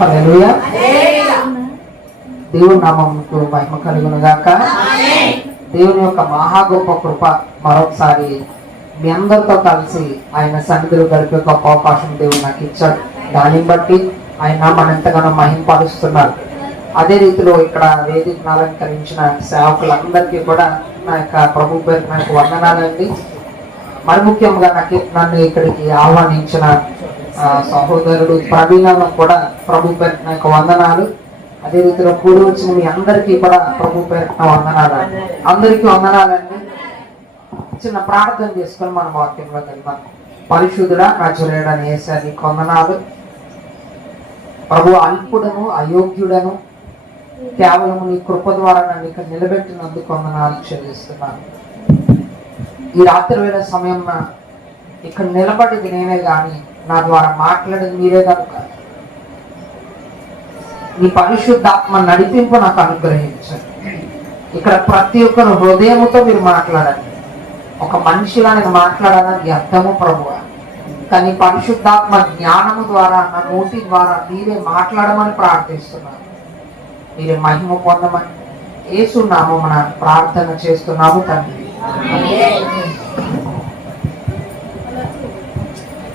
హల్లెలూయా. దేవుని నామమునకు మహిమ కలుగును గాక. దేవుని యొక్క మహా గొప్ప కృప మరొకసారి మీ అందరితో కలిసి ఆయన సన్నిధిలో గడిపే గొప్ప అవకాశం దేవుడు నాకు ఇచ్చాడు. దాన్ని బట్టి ఆయన నామాన్ని ఎంతగానో మహిమపరుస్తున్నారు. అదే రీతిలో ఇక్కడ వేదికను అలంకరించిన సేవకులందరికీ కూడా నా యొక్క ప్రభు పేరు నాకు వందనాలండి. మరి ముఖ్యంగా నన్ను ఇక్కడికి ఆహ్వానించిన సహోదరుడు ప్రవీణను కూడా ప్రభు పేరు నాకు వందనాలు. అదే రీతిలో కూడి వచ్చిన మీ అందరికీ కూడా ప్రభు పేరు వందనాలు. అందరికీ వందనాలండి. చిన్న ప్రార్థన చేసుకొని మన వాక్యంలో వెళ్దాం. పరిశుద్ధుడా నజరేయుడైన యేసయ్యా నీకు వందనాలు. ప్రభు అల్పుడను అయోగ్యుడను కేవలం నీ కృప ద్వారా నన్ను ఇక్కడ నిలబెట్టినందుకు వందనాలు చెల్లిస్తున్నాను. ఈ రాత్రి వేళ సమయం ఇక్కడ నిలబడింది నేనే కానీ నా ద్వారా మాట్లాడేది మీరే కనుక నీ పరిశుద్ధాత్మ నడిపింపు నాకు అనుగ్రహించండి. ఇక్కడ ప్రతి ఒక్కరు హృదయముతో మీరు మాట్లాడండి. ఒక మనిషిలా నేను మాట్లాడాలని అర్థము ప్రభువా, కానీ పరిశుద్ధాత్మ జ్ఞానము ద్వారా నా నోటి ద్వారా మీరే మాట్లాడమని ప్రార్థిస్తున్నాను. మీరే మహిమ పొందమని యేసు నామమున ప్రార్థన చేస్తున్నాము తండ్రి.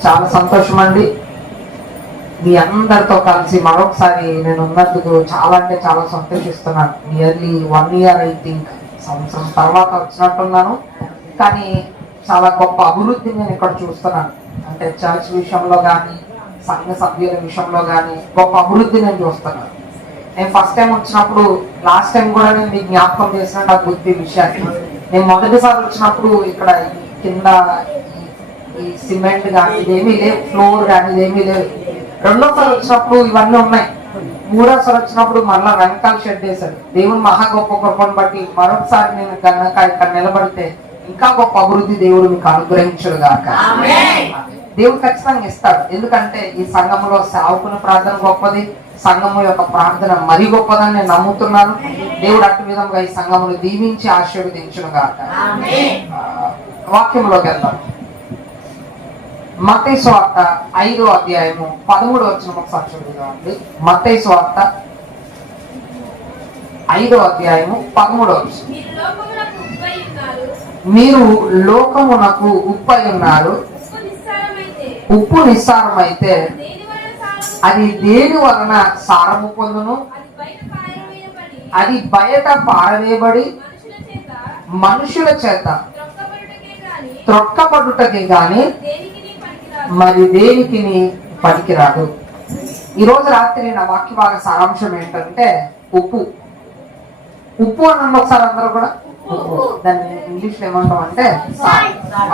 చాలా సంతోషం అండి మీ అందరితో కలిసి మరొకసారి నేను ఉన్నందుకు చాలా అంటే చాలా సంతోషిస్తున్నాను. నియర్లీ 1 year ఐ థింక్, సంవత్సరం తర్వాత వచ్చినట్టున్నాను. కానీ చాలా గొప్ప అభివృద్ధి నేను ఇక్కడ చూస్తున్నాను. అంటే చర్చ్ విషయంలో కానీ సంఘ సభ్యుల విషయంలో కానీ గొప్ప అభివృద్ధి నేను చూస్తున్నాను. నేను ఫస్ట్ టైం వచ్చినప్పుడు లాస్ట్ టైం కూడా నేను మీకు జ్ఞాపకం చేసిన నాకు బుద్ధి విషయాన్ని. నేను మొదటిసారి వచ్చినప్పుడు ఇక్కడ కింద ఈ సిమెంట్ కానీ ఇదేమీ లేవు, ఫ్లోర్ కానీ ఇదేమీ లేవు. రెండోసారి వచ్చినప్పుడు ఇవన్నీ ఉన్నాయి. మూడోసారి వచ్చినప్పుడు మళ్ళా వెనకాల షెడ్ వేశాడు. దేవుని మహా గొప్ప కృపను బట్టి మరొకసారి నేను కనుక ఇక్కడ నిలబడితే ఇంకా గొప్ప అభివృద్ధి దేవుడు మీకు అనుగ్రహించడు గాక. దేవుడు ఖచ్చితంగా ఇస్తాడు. ఎందుకంటే ఈ సంఘంలో సేవకుని ప్రార్థన గొప్పది, సంఘము యొక్క ప్రార్థన మరీ గొప్పదని నేను నమ్ముతున్నాను. దేవుడు అట్టి విధంగా ఈ సంఘమును దీవించి ఆశీర్వదించును గాక. వాక్యంలోకి వెళ్దాం. మత్తయి సువార్త 5వ అధ్యాయము 13వ వచనం ఒకసారి చదువుదామండి. మత్తయి సువార్త 5వ అధ్యాయము 13వ వచనం. మీరు లోకమునకు ఉప్పై ఉన్నారు. ఉప్పు నిస్సారమైతే అది దేని వలన సారము పొందును? అది బయట పారవేయబడి మనుషుల చేత త్రొక్కబడుటకి గాని మరి దేనికి పనికిరాదు. ఈరోజు రాత్రి నా వాక్య భాగ సారాంశం ఏంటంటే ఉప్పు. ఉప్పు అన్న ఒకసారి అందరూ కూడా దాన్ని ఇంగ్లీష్ లో ఏమంటాం అంటే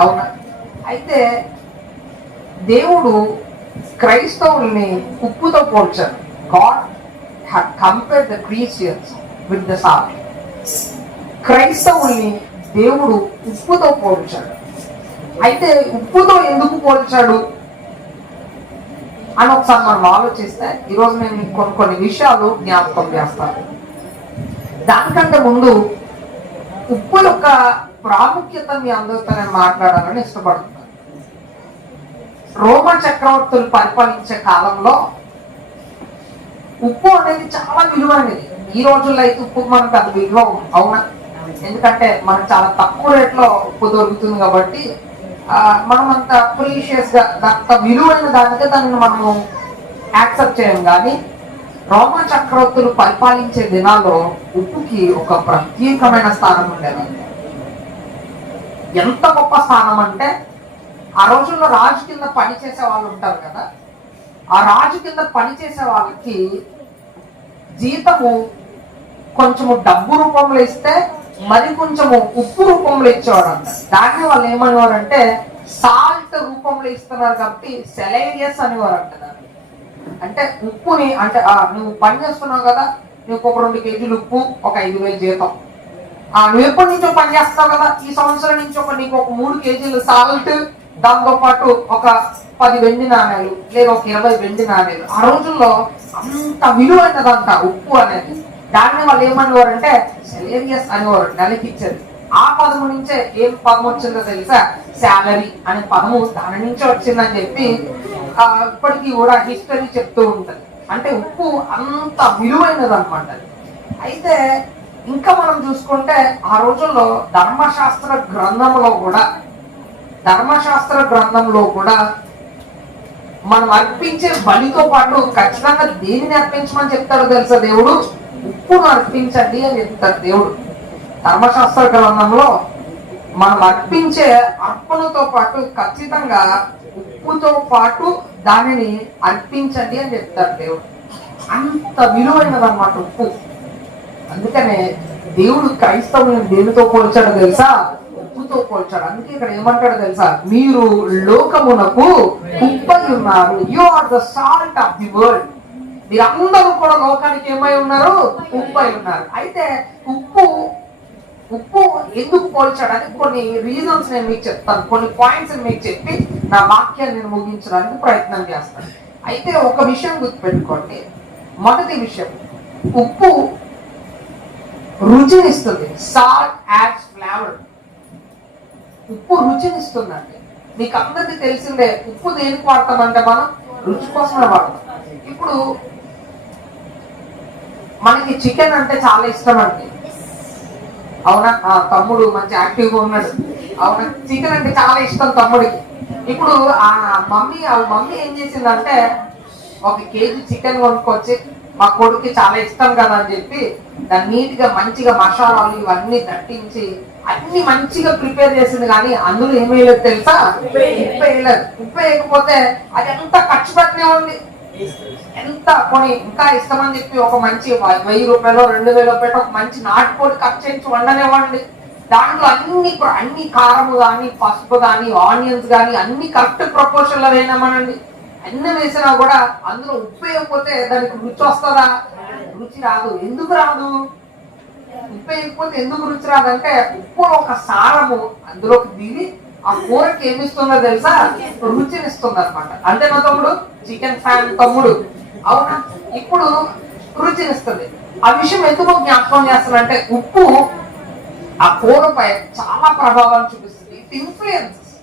అవునా. అయితే దేవుడు క్రైస్తవుల్ని ఉప్పుతో పోల్చాడు. God had compared the Christians with the salt. క్రైస్తవుల్ని దేవుడు ఉప్పుతో పోల్చాడు. అయితే ఉప్పుతో ఎందుకు పోల్చాడు అని ఒకసారి మనం ఆలోచిస్తే ఈరోజు నేను కొన్ని విషయాలు జ్ఞాపకం చేస్తాను. దానికంటే ముందు ఉప్పు యొక్క ప్రాముఖ్యత మీ అందరితో నేను మాట్లాడాలని ఇష్టపడుతున్నాను. రోమా చక్రవర్తులు పరిపాలించే కాలంలో ఉప్పు అనేది చాలా విలువైనది. ఈ రోజుల్లో అయితే ఉప్పు మనకు అది విలువ అవునా, ఎందుకంటే మనకు చాలా తక్కువ రేట్లో ఉప్పు దొరుకుతుంది కాబట్టి మనం అంత అప్రీషియస్ గా అంత విలువైన దానికే దానిని మనము యాక్సెప్ట్ చేయం. కానీ రోమా చక్రవర్తులు పరిపాలించే దినాల్లో ఉప్పుకి ఒక ప్రత్యేకమైన స్థానం ఉండేది. ఎంత గొప్ప స్థానం అంటే ఆ రోజుల్లో రాజు కింద పనిచేసే వాళ్ళు ఉంటారు కదా, ఆ రాజు కింద పనిచేసే వాళ్ళకి జీతము కొంచెము డబ్బు రూపంలో ఇస్తే మరి కొంచెము ఉప్పు రూపంలో ఇచ్చేవాడు అంట. దాన్ని వాళ్ళు ఏమనేవారంటే సాల్ట్ రూపంలో ఇస్తున్నారు కాబట్టి సెలైరియస్ అనేవారు అంట. అంటే ఉప్పుని అంటే నువ్వు పని చేస్తున్నావు కదా, నీకు ఒక 2 kgs ఉప్పు, ఒక 5,000 జీతం. నువ్వు ఎప్పటి నుంచో పని చేస్తావు కదా, ఈ సంవత్సరం నుంచి నీకు ఒక 3 kgs సాల్ట్, దాంతో పాటు ఒక 10 వెండి నాణేలు లేదా ఒక 20 వెండి నాణేలు. ఆ రోజుల్లో అంత విలువైనదంట ఉప్పు అనేది. దాన్ని వాళ్ళు ఏమనేవారు అంటే సెలేరియస్ అనేవారు, నెలకి ఇచ్చేది. ఆ పదము నుంచే ఏం పదం వచ్చిందో తెలుసా? శాలరీ అనే పదము దాని నుంచే వచ్చిందని చెప్పి ఇప్పటికీ కూడా హిస్టరీ చెప్తూ ఉంటుంది. అంటే ఉప్పు అంత విలువైనది అనమాట. అయితే ఇంకా మనం చూసుకుంటే ఆ రోజుల్లో ధర్మశాస్త్ర గ్రంథంలో కూడా మనం అర్పించే బలితో పాటు ఖచ్చితంగా దేనిని అర్పించమని చెప్తాడో తెలుసా దేవుడు? ఉప్పును అర్పించండి అని చెప్తాడు దేవుడు. ధర్మశాస్త్ర గ్రంథంలో మనం అర్పించే అర్పణతో పాటు ఖచ్చితంగా ఉప్పుతో పాటు దానిని అర్పించండి అని చెప్తాడు దేవుడు. అంత విలువైనది అన్నమాట ఉప్పు. అందుకనే దేవుడు క్రైస్తవులను దేనితో పోల్చాడో తెలుసా? ఉప్పుతో పోల్చాడు. అందుకే ఇక్కడ ఏమంటాడో తెలుసా? మీరు లోకమునకు ఉప్పై ఉన్నారు. You are the salt of the world. మీరందరూ కూడా లోకానికి ఏమై ఉన్నారు? ఉప్పై ఉన్నారు. అయితే ఉప్పు ఎందుకు పోల్చాడని కొన్ని రీజన్స్ నేను మీకు చెప్తాను, కొన్ని పాయింట్స్ మీకు చెప్పి నా వాక్యాన్ని నేను ముగించడానికి ప్రయత్నం చేస్తాను. అయితే ఒక విషయం గుర్తుపెట్టుకోండి. మొదటి విషయం, ఉప్పు రుచినిస్తుంది. Salt ads flavour. ఉప్పు రుచినిస్తుందండి. మీకు అందరికీ తెలిసిందే. ఉప్పు దేనికి వాడతామంటే మనం రుచి కోసమే వాడతాం. ఇప్పుడు మనకి చికెన్ అంటే చాలా ఇష్టం అండి, అవునా? తమ్ముడు మంచి యాక్టివ్గా ఉన్నాడు, అవునా? చికెన్ అంటే చాలా ఇష్టం తమ్ముడికి. ఇప్పుడు మమ్మీ ఏం చేసిందంటే ఒక కేజీ చికెన్ కొనుక్కొచ్చి మా కొడుకు చాలా ఇష్టం కదా అని చెప్పి దాన్ని నీట్గా మంచిగా మసాలాలు ఇవన్నీ దట్టించి అన్ని మంచిగా ప్రిపేర్ చేసింది. కానీ అందులో ఏం వేయలేదు తెలుసా? ఉప్పు వేయలేదు. ఉప్పు వేయకపోతే అది ఎంత ఖర్చు పెట్టనే ఉంది, ఎంత కొని ఇంకా ఇష్టం అని చెప్పి ఒక మంచి 1000 రూపాయలు 2000 పెట్టి ఒక మంచి నాటుకోడి కట్ చేయించి వండనివ్వండి. దాంట్లో అన్ని కారము కానీ పసుపు కానీ ఆనియన్స్ కానీ అన్ని కరెక్ట్ ప్రపోర్షన్ లో వేయమనండి. అన్ని వేసినా కూడా అందులో ఉప్పు వేయకపోతే దానికి రుచి వస్తుందా? రుచి రాదు. ఎందుకు రాదు? ఉప్పు వేయకపోతే ఎందుకు రుచి రాదంటే ఉప్పు ఒక సారము అందులోకి దిగి ఆ కూరకి ఏమిస్తుందో తెలుసా? రుచినిస్తుంది అనమాట. అంతేనా తమ్ముడు? చికెన్ ఫ్యాన్ తమ్ముడు, అవునా? ఇప్పుడు రుచినిస్తుంది. ఆ విషయం ఎందుకు జ్ఞాపకం చేస్తానంటే ఉప్పు ఆ కూరపై చాలా ప్రభావాన్ని చూపిస్తుంది. It influences.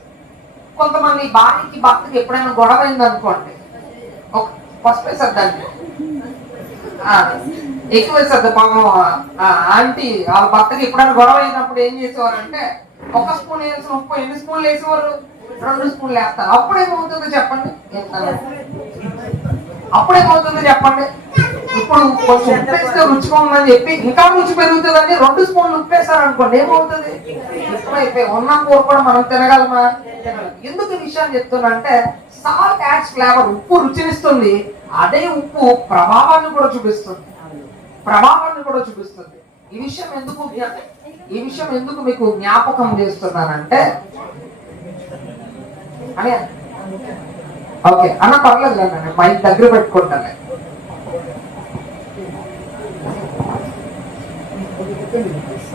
కొంతమంది భార్యకి భర్తకి ఎప్పుడైనా గొడవ అయింది అనుకోండి, పసుపు వేసారు దాన్ని, ఎక్కువ వేసారు. పాపం ఆంటీ వాళ్ళ భర్తకి ఎప్పుడైనా గొడవ అయినప్పుడు ఏం చేసేవారంటే 1 స్పూన్ వేసిన ఉప్పు ఎన్ని స్పూన్లు వేసేవారు? 2 స్పూన్లు వేస్తారు. అప్పుడేమవుతుందో చెప్పండి? అప్పుడేమవుతుందో చెప్పండి? ఇప్పుడు కొంచెం ఉప్పు వేస్తే రుచిగా ఉందని చెప్పి ఇంకా రుచి పెరుగుతుందని 2 స్పూన్లు ఉప్పు వేస్తారు అనుకోండి, ఏమవుతుంది? ఎక్కువైపోయి ఉన్న కూర కూడా మనం తినగలమా? ఎందుకు ఈ విషయాన్ని చెప్తున్నా సాల్ట్ యాడ్స్ ఫ్లేవర్. ఉప్పు రుచినిస్తుంది, అదే ఉప్పు ప్రభావాన్ని కూడా చూపిస్తుంది. ఈ విషయం ఎందుకు మీకు జ్ఞాపకం చేస్తున్నానంటే అని ఓకే అన్న పర్లేదు లేదండి, మైక్ దగ్గర పెట్టుకుంటాను.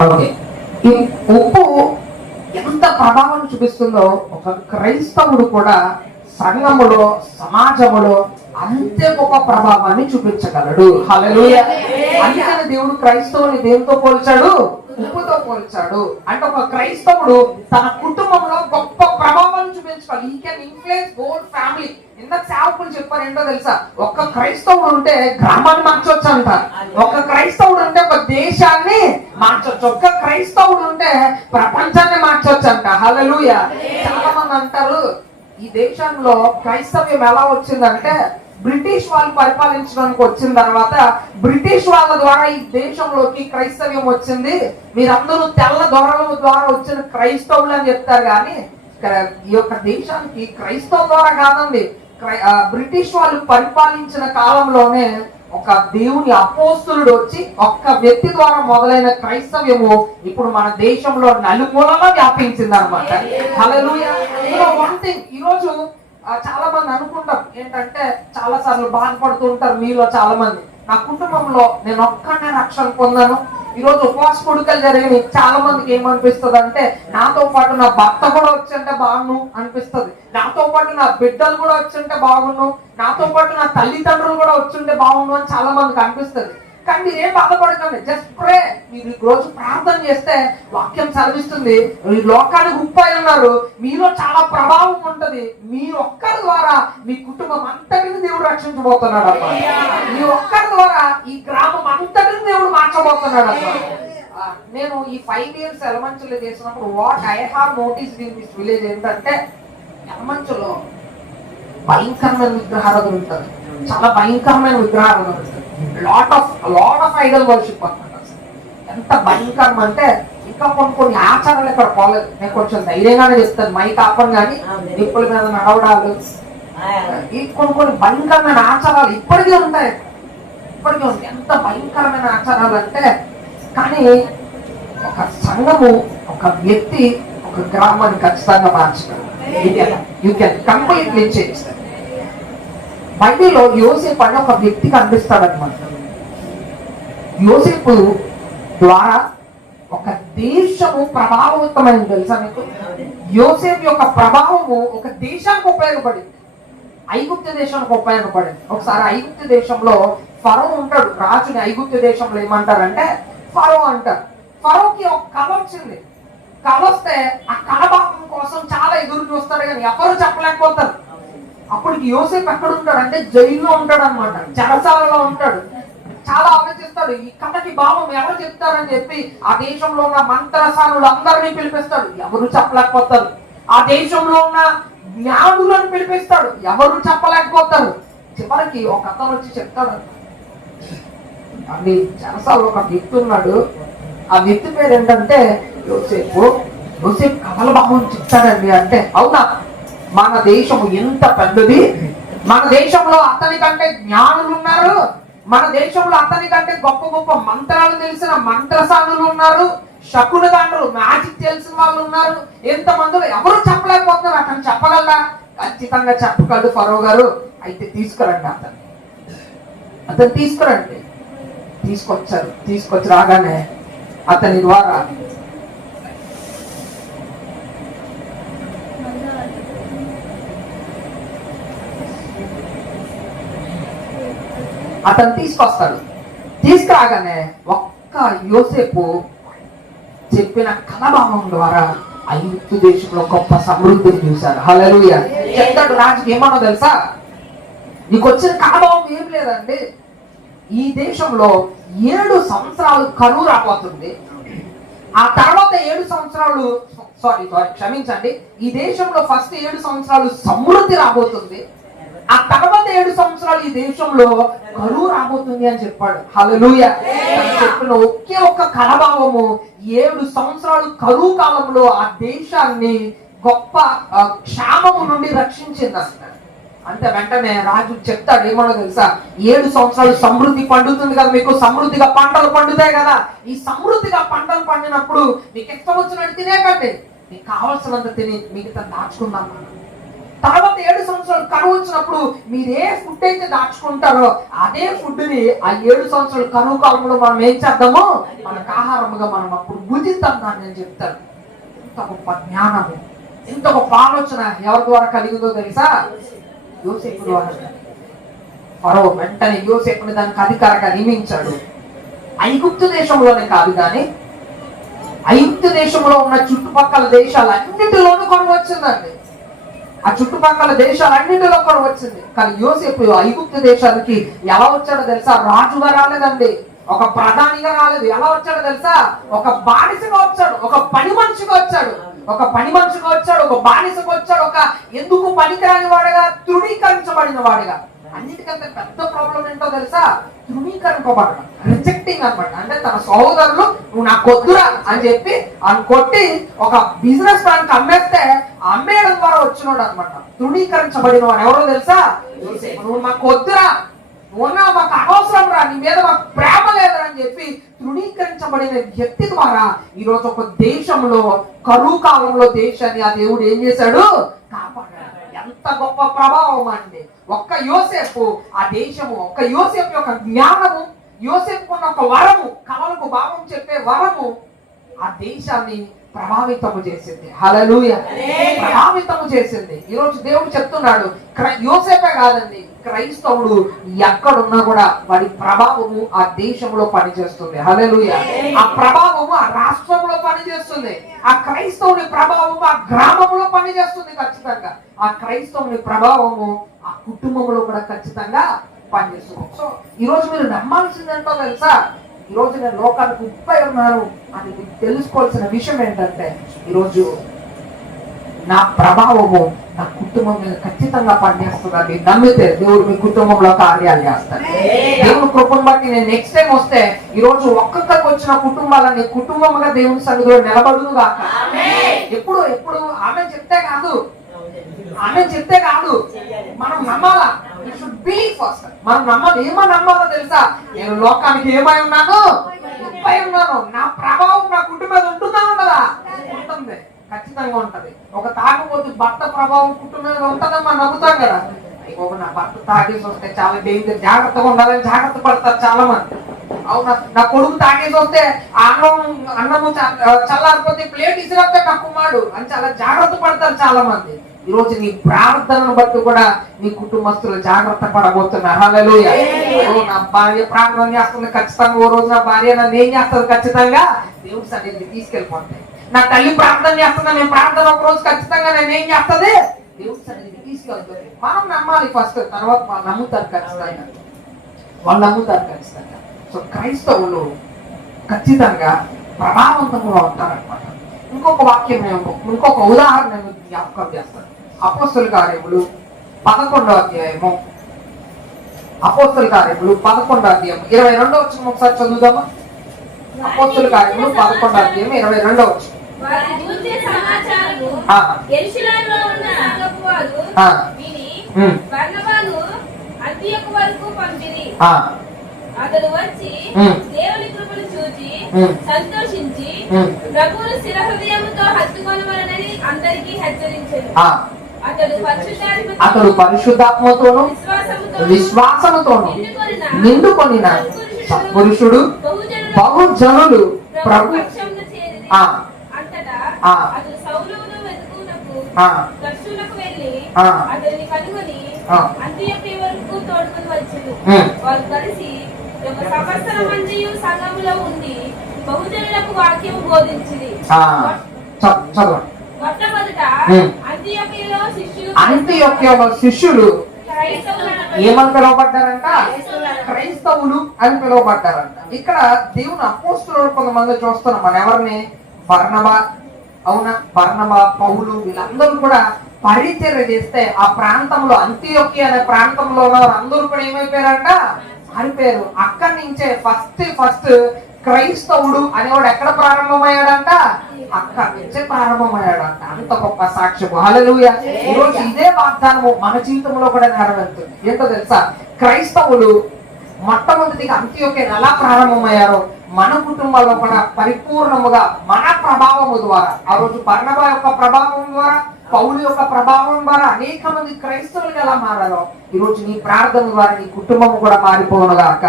ఓకే, ఈ ఉప్పు ఎంత ప్రభావాన్ని చూపిస్తుందో ఒక క్రైస్తవుడు కూడా సంఘములో సమాజములో అంతే గొప్ప ప్రభావాన్ని చూపించగలడు. హల్లెలూయా. అందుకని దేవుడు క్రైస్తవుని దేనితో పోల్చాడు? ఉప్పుతో పోల్చాడు. అంటే ఒక క్రైస్తవుడు తన కుటుంబంలో గొప్ప ప్రభావాన్ని చూపించాలి. He can influence whole family. ఇందాక సేవకులు చెప్పారు ఏంటో తెలుసా? ఒక్క క్రైస్తవుడు ఉంటే గ్రామాన్ని మార్చొచ్చు అంట. ఒక క్రైస్తవుడు ఉంటే ఒక దేశాన్ని మార్చొచ్చు. ఒక్క క్రైస్తవుడు ఉంటే ప్రపంచాన్ని మార్చొచ్చు అంట. హల్లెలూయా. చాలా మంది అంటారు ఈ దేశంలో క్రైస్తవ్యం ఎలా వచ్చిందంటే బ్రిటిష్ వాళ్ళు పరిపాలించడానికి వచ్చిన తర్వాత బ్రిటిష్ వాళ్ళ ద్వారా ఈ దేశంలోకి క్రైస్తవ్యం వచ్చింది, మీరందరూ తెల్ల దొరల ద్వారా వచ్చిన క్రైస్తవులు అని చెప్తారు. కానీ ఈ యొక్క దేశానికి క్రైస్తవ ద్వారా కాదండి, బ్రిటిష్ వాళ్ళు పరిపాలించిన కాలంలోనే ఒక దేవుని అపోస్తులుడు వచ్చి ఒక్క వ్యక్తి ద్వారా మొదలైన క్రైస్తవ్యము ఇప్పుడు మన దేశంలో నలుమూలలా వ్యాపించింది అనమాట. హల్లెలూయా. వన్ థింగ్, ఈరోజు చాలా మంది అనుకుంటాం ఏంటంటే చాలా సార్లు బాధపడుతూ ఉంటారు మీలో చాలా మంది, నా కుటుంబంలో నేను ఒక్కనే రక్షణ పొందాను, ఈరోజు ఉపవాస కొడుకలు జరిగినాయి. చాలా మందికి ఏమనిపిస్తుంది అంటే నాతో పాటు నా భర్త కూడా వచ్చింటే బాగుండు అనిపిస్తుంది, నాతో పాటు నా బిడ్డలు కూడా వచ్చింటే బాగుండు, నాతో పాటు నా తల్లిదండ్రులు కూడా వచ్చింటే బాగుండు అని చాలా మందికి అనిపిస్తుంది. కానీ మీరేం బాధపడకండి, జస్ట్ ప్రే. మీరు ఈ రోజు ప్రార్థన చేస్తే వాక్యం చదివిస్తుంది, ఈ లోకానికి ఉప్పాయి ఉన్నారు, మీలో చాలా ప్రభావం ఉంటది, మీ ఒక్కరి ద్వారా మీ కుటుంబం అంతటిని దేవుడు రక్షించబోతున్నాడు అమ్మా. మీ ఒక్కరి ద్వారా ఈ గ్రామం అంతటిని దేవుడు మార్చబోతున్నాడు అమ్మా. నేను ఈ 5 years ఎలమంచులో చేసినప్పుడు what I have noticed in this village ఏంటంటే, ఎలమంచులో భయంకరమైన విగ్రహారాధన ఉంటుంది, చాలా భయంకరమైన విగ్రహారాధన ఉంటుంది, లాట్ ఆఫ్ ఐడల్ వర్షిప్ అన్నమాట. ఎంత భయంకరం అంటే ఇంకా కొన్ని ఆచారాలు ఇక్కడ పోలేదు. నేను కొంచెం ధైర్యంగానే చెప్తాను, మైక్ ఆపం కానీ నిప్పుల మీద నడవడాలు, ఈ కొన్ని భయంకరమైన ఆచారాలు ఇప్పటికీ ఉంటాయి. ఎంత భయంకరమైన ఆచారాలు అంటే, కానీ ఒక సంఘము, ఒక వ్యక్తి ఒక గ్రామాన్ని ఖచ్చితంగా మార్చగలరు. You can completely change. బైబిల్లో యోసేపు అనే ఒక వ్యక్తి కనిపిస్తాడు అనమాట. యోసేపు ద్వారా ఒక దేశము ప్రభావితమైంది తెలుసా మీకు? యోసేపు యొక్క ప్రభావము ఒక దేశానికి ఉపయోగపడింది, ఐగుప్తు దేశానికి ఉపయోగపడింది. ఒకసారి ఐగుప్తు దేశంలో ఫరో ఉంటాడు, రాజుని ఐగుప్తు దేశంలో ఏమంటారంటే ఫరో అంటారు. ఫరోకి ఒక కళ వచ్చింది. కళ వస్తే ఆ కళ భాగం కోసం చాలా ఎదురు చూస్తాడు, కానీ ఎవరు చెప్పలేకపోతారు. అప్పటికి యోసేపు ఎక్కడ ఉంటాడు అంటే జైల్లో ఉంటాడు అనమాట, చెరసాలలో ఉంటాడు. చాలా ఆలోచిస్తాడు, ఈ కథకి భావం ఎవరు చెప్తారని చెప్పి ఆ దేశంలో ఉన్న మంత్రసానులు అందరినీ పిలిపిస్తాడు, ఎవరు చెప్పలేకపోతారు. ఆ దేశంలో ఉన్న జ్ఞానులను పిలిపిస్తాడు, ఎవరు చెప్పలేకపోతారు. చివరికి ఒక అతను వచ్చి చెప్తాడు, అన్ని చెరసాలలో ఒక వ్యక్తి ఉన్నాడు, ఆ వ్యక్తి పేరు ఏంటంటే యోసేపు. యోసేపు కథల భావం చెప్తాడండి అంటే, అవునా, మన దేశము ఎంత పెద్దది, మన దేశంలో అతని కంటే జ్ఞానులు ఉన్నారు, మన దేశంలో అతని కంటే గొప్ప గొప్ప మంత్రాలు తెలిసిన మంత్రసానులు ఉన్నారు, శకునగాండ్రులు మ్యాజిక్ తెలిసిన వాళ్ళు ఉన్నారు, ఎంతమందిలో ఎవరు చెప్పలేకపోతున్నారు, అతను చెప్పగలరా? ఖచ్చితంగా చెప్పగలడు ఫరో గారు. అయితే తీసుకురండి అతను తీసుకురండి. తీసుకొచ్చి రాగానే అతని ద్వారా అతను తీసుకొస్తాడు. తీసుకురాగానే ఒక్క యోసేపు చెప్పిన కథభావం ద్వారా ఐగుప్తు దేశంలో గొప్ప సమృద్ధిని చూశారు. హల్లెలూయా. చెప్తాడు రాజుకి, ఏమన్నా తెలుసా, నీకు వచ్చిన కథభావం ఏం లేదండి, ఈ దేశంలో 7 సంవత్సరాలు కరువు రాబోతుంది, ఆ తర్వాత 7 సంవత్సరాలు క్షమించండి, ఈ దేశంలో ఫస్ట్ 7 సంవత్సరాలు సమృద్ధి రాబోతుంది, ఆ తర్వాత 7 సంవత్సరాలు ఈ దేశంలో కరువు రాబోతుంది అని చెప్పాడు. హల్లెలూయా. చెప్పిన ఒకే ఒక్క కలభావము 7 సంవత్సరాలు కరువు కాలంలో ఆ దేశాన్ని గొప్ప క్షామము నుండి రక్షించింది అసలు. అంటే వెంటనే రాజు చెప్తాడు, ఏమన్నా తెలుసా, 7 సంవత్సరాలు సమృద్ధి పండుతుంది కదా, మీకు సమృద్ధిగా పంటలు పండుతాయి కదా, ఈ సమృద్ధిగా పంటలు పండినప్పుడు మీకు ఇష్టం వచ్చినట్టు తినేకండి, మీకు కావాల్సినంత తిని మిగతా దాచుకుందాం. తర్వాత 7 సంవత్సరాలు కరువు వచ్చినప్పుడు మీరు ఏ ఫుడ్ అయితే దాచుకుంటారో అదే ఫుడ్ ని ఆ 7 సంవత్సరాలు కరువు కాలంలో మనం ఏం చేద్దామో మనకు ఆహారముగా మనం అప్పుడు భుజిద్దాం దాన్ని అని చెప్తాడు. ఇంత గొప్ప జ్ఞానము, ఇంత గొప్ప ఆలోచన ఎవరి ద్వారా కలిగిందో తెలుసా? యోసేపు ద్వారా. ఫరో వెంటనే యోసేపుని దానికి అధికారిగా నియమించాడు. ఐగుప్తు దేశంలోనే కాదు కానీ ఐగుప్తు దేశంలో ఉన్న చుట్టుపక్కల దేశాలన్నిటిలోనూ కొను వచ్చిందండి. ఆ చుట్టుపక్కల దేశాలన్నింటిలో కూడా వచ్చింది. కానీ యోసేపు ఐగుప్తు దేశానికి ఎలా వచ్చాడో తెలుసా? రాజుగా రాలేదండి, ఒక ప్రధానిగా రాలేదు. ఎలా వచ్చాడో తెలుసా? ఒక బానిసగా వచ్చాడు, ఒక పని మనిషిగా వచ్చాడు, ఒక బానిసగా వచ్చాడు, ఒక ఎందుకు పనికిరాని వాడిగా, తృణీకరించబడిన వాడిగా. అన్నిటికంటే పెద్ద ప్రాబ్లం ఏంటో తెలుసా? తృణీకరింపబడడం, రిజెక్టింగ్ అనమాట. అంటే తన సహోదరులు నువ్వు నాకు వద్దురా అని చెప్పి అని కొట్టి ఒక బిజినెస్ మ్యాన్ కి అమ్మేస్తే అమ్మేయడం ద్వారా వచ్చినాడు అనమాట. తృణీకరించబడిన వాడు ఎవరో తెలుసా? నువ్వు మాకు వద్దురా, నువ్వున్నా మాకు అనవసరం రా, నీ మీద మాకు ప్రేమ లేదురా అని చెప్పి తృణీకరించబడిన వ్యక్తి ద్వారా ఈరోజు ఒక దేశంలో కరువు కాలంలో దేశాన్ని ఆ దేవుడు ఏం చేశాడు? కాపాడాడు. ఎంత గొప్ప ప్రభావం అండి. ఒక్క యోసేపు ఆ దేశము, ఒక్క యోసేపు యొక్క జ్ఞానము, యోసేపు ఉన్న ఒక వరము, కళలకు భావం చెప్పే వరము ఆ దేశాన్ని ప్రభావితము చేసింది. హల్లెలూయా. ప్రభావితము చేసింది. ఈరోజు దేవుడు చెప్తున్నాడు, యోసేపే కాదండి, క్రైస్తవుడు ఎక్కడున్నా కూడా వాడి ప్రభావము ఆ దేశంలో పనిచేస్తుంది. హల్లెలూయా. ఆ ప్రభావము ఆ రాష్ట్రంలో పనిచేస్తుంది. ఆ క్రైస్తవుని ప్రభావము ఆ గ్రామంలో పనిచేస్తుంది ఖచ్చితంగా. ఆ క్రైస్తవుని ప్రభావము ఆ కుటుంబంలో కూడా ఖచ్చితంగా పనిచేస్తుంది. సో ఈరోజు మీరు నమ్మాల్సిందంటో తెలుసా, ఈరోజు నేను లోకానికి ఉప్పై ఉన్నాను అని మీకు తెలుసుకోవాల్సిన విషయం ఏంటంటే, ఈరోజు నా ప్రభావము నా కుటుంబం మీద ఖచ్చితంగా పనిచేస్తుందని నమ్మితే దేవుడు మీ కుటుంబంలో కార్యాలు చేస్తాడు. దేవుని కృపను బట్టి నేను నెక్స్ట్ టైం వస్తే ఈరోజు ఒక్కొక్కరికి వచ్చిన కుటుంబాలని కుటుంబంగా దేవుని సన్నిధిలో నిలబడును గాక. ఎప్పుడు ఎప్పుడు ఆమె చెప్తే కాదు, మనం నమ్మాలా. ఫస్ట్ మనం నమ్మాలి. ఏమని నమ్మాలో తెలుసా, నేను లోకానికి ఏమై ఉన్నాను, ఉప్పై ఉన్నాను. నా ప్రభావం నా కుటుంబం మీద ఉంటుందా ఉండదా? ఉంటుంది, ఖచ్చితంగా ఉంటది. ఒక తాగబోతు భర్త ప్రభావం కుటుంబం మీద ఉంటుందని మనం నమ్ముతాం కదా. ఇంకొక నా భర్త తాగేసి వస్తే చాలా డేంజర్, జాగ్రత్తగా ఉండాలని జాగ్రత్త పడతారు చాలా మంది. అవునా, నా కొడుకు తాగేసి వస్తే అన్నము చల్లారిపోతే ప్లేట్ ఇసిరేస్తే నా కుమారుడు అని చాలా జాగ్రత్త పడతారు చాలా మంది. ఈరోజు నీ ప్రార్థనను బట్టి కూడా నీ కుటుంబస్తులు జాగ్రత్త పడబోతున్నారు. హల్లెలూయా. నా భార్య ప్రార్థన చేస్తుంది, ఖచ్చితంగా ఓ రోజు నా భార్య నన్ను ఏం చేస్తుంది, ఖచ్చితంగా దేవుడి సన్నిధికి తీసుకెళ్ళిపోతాయి. నా తల్లి ప్రార్థన చేస్తున్నా, నేను ప్రార్థన ఒక రోజు ఖచ్చితంగా నేను ఏం చేస్తుంది, దేవుడి సన్నిధికి తీసుకెళ్తుంది. మనం నమ్మాలి ఫస్ట్, తర్వాత వాళ్ళు నమ్ముతారు ఖచ్చితంగా. సో క్రైస్తవులు ఖచ్చితంగా ప్రభావవంతంగా ఉంటారనమాట. ఇంకొక వాక్యం ఇంకొక ఉదాహరణ జ్ఞాపకం చేస్తాను. అపోస్తల కార్యములు 11వ అధ్యాయము, 22వ వచనం ఒకసారి చదువుదామా. అపోస్తల కార్యములు 11వ అధ్యాయం 22వ వచనం. అతడు వచ్చి దేవుని కృపను చూచి సంతోషించి ప్రభువును స్థిర హృదయముతో హత్తుకొనవలెనని అందరికీ హెచ్చరించెను. అతడు పరిశుద్ధాత్మతోను విశ్వాసముతోను నిండుకొనిన సత్పురుషుడు బహుజనులు ప్రభు అంతటా అతడు సౌలును వెతుకునకు దర్శులకు వెళ్ళి అతన్ని కనుగొని అంత్యోక్య వరకు తోడుకొని వచ్చెను. వారు కలిసి ఒక సంవత్సరం మంది సంఘములో ఉండి బహుజనులకు వాక్యం బోధించింది. మొట్టమొదట అంత్యోక్యలో శిష్యులు ఏమని పిలువబడ్డారంట, క్రైస్తవులు అని పిలువబడ్డారంట. ఇక్కడ దేవుని అపోస్తలులు కొంతమంది చూస్తున్నాం మనం. ఎవరిని? బర్నబా, అవునా, బర్నబా, పౌలు, వీళ్ళందరూ కూడా పరిచర్య చేస్తే ఆ ప్రాంతంలో అంత్యోక్య అనే ప్రాంతంలో ఉన్న అందరూ కూడా ఏమైపోయారంట, మారిపోయారు. అక్కడి నుంచే ఫస్ట్ క్రైస్తవుడు అనేవాడు ఎక్కడ ప్రారంభమయ్యాడంట, అక్కడి నుంచే ప్రారంభమయ్యాడంట. అంత గొప్ప సాక్ష్యము. హల్లెలూయా. ఈరోజు ఇదే వాగ్దానము మన జీవితంలో కూడా నెరవేరుతుంది. ఏంటో తెలుసా, క్రైస్తవులు మొట్టమొదటిగా అంత్యోక్యను ఎలా ప్రారంభమయ్యారో మన కుటుంబాల్లో కూడా పరిపూర్ణముగా మన ప్రభావము ద్వారా, ఆ రోజు బర్నబా యొక్క ప్రభావం ద్వారా, పౌలు యొక్క ప్రభావం ద్వారా అనేక మంది క్రైస్తవులు ఎలా మారారో ఈరోజు నీ ప్రార్థన ద్వారా నీ కుటుంబం కూడా మారిపోనుగాక.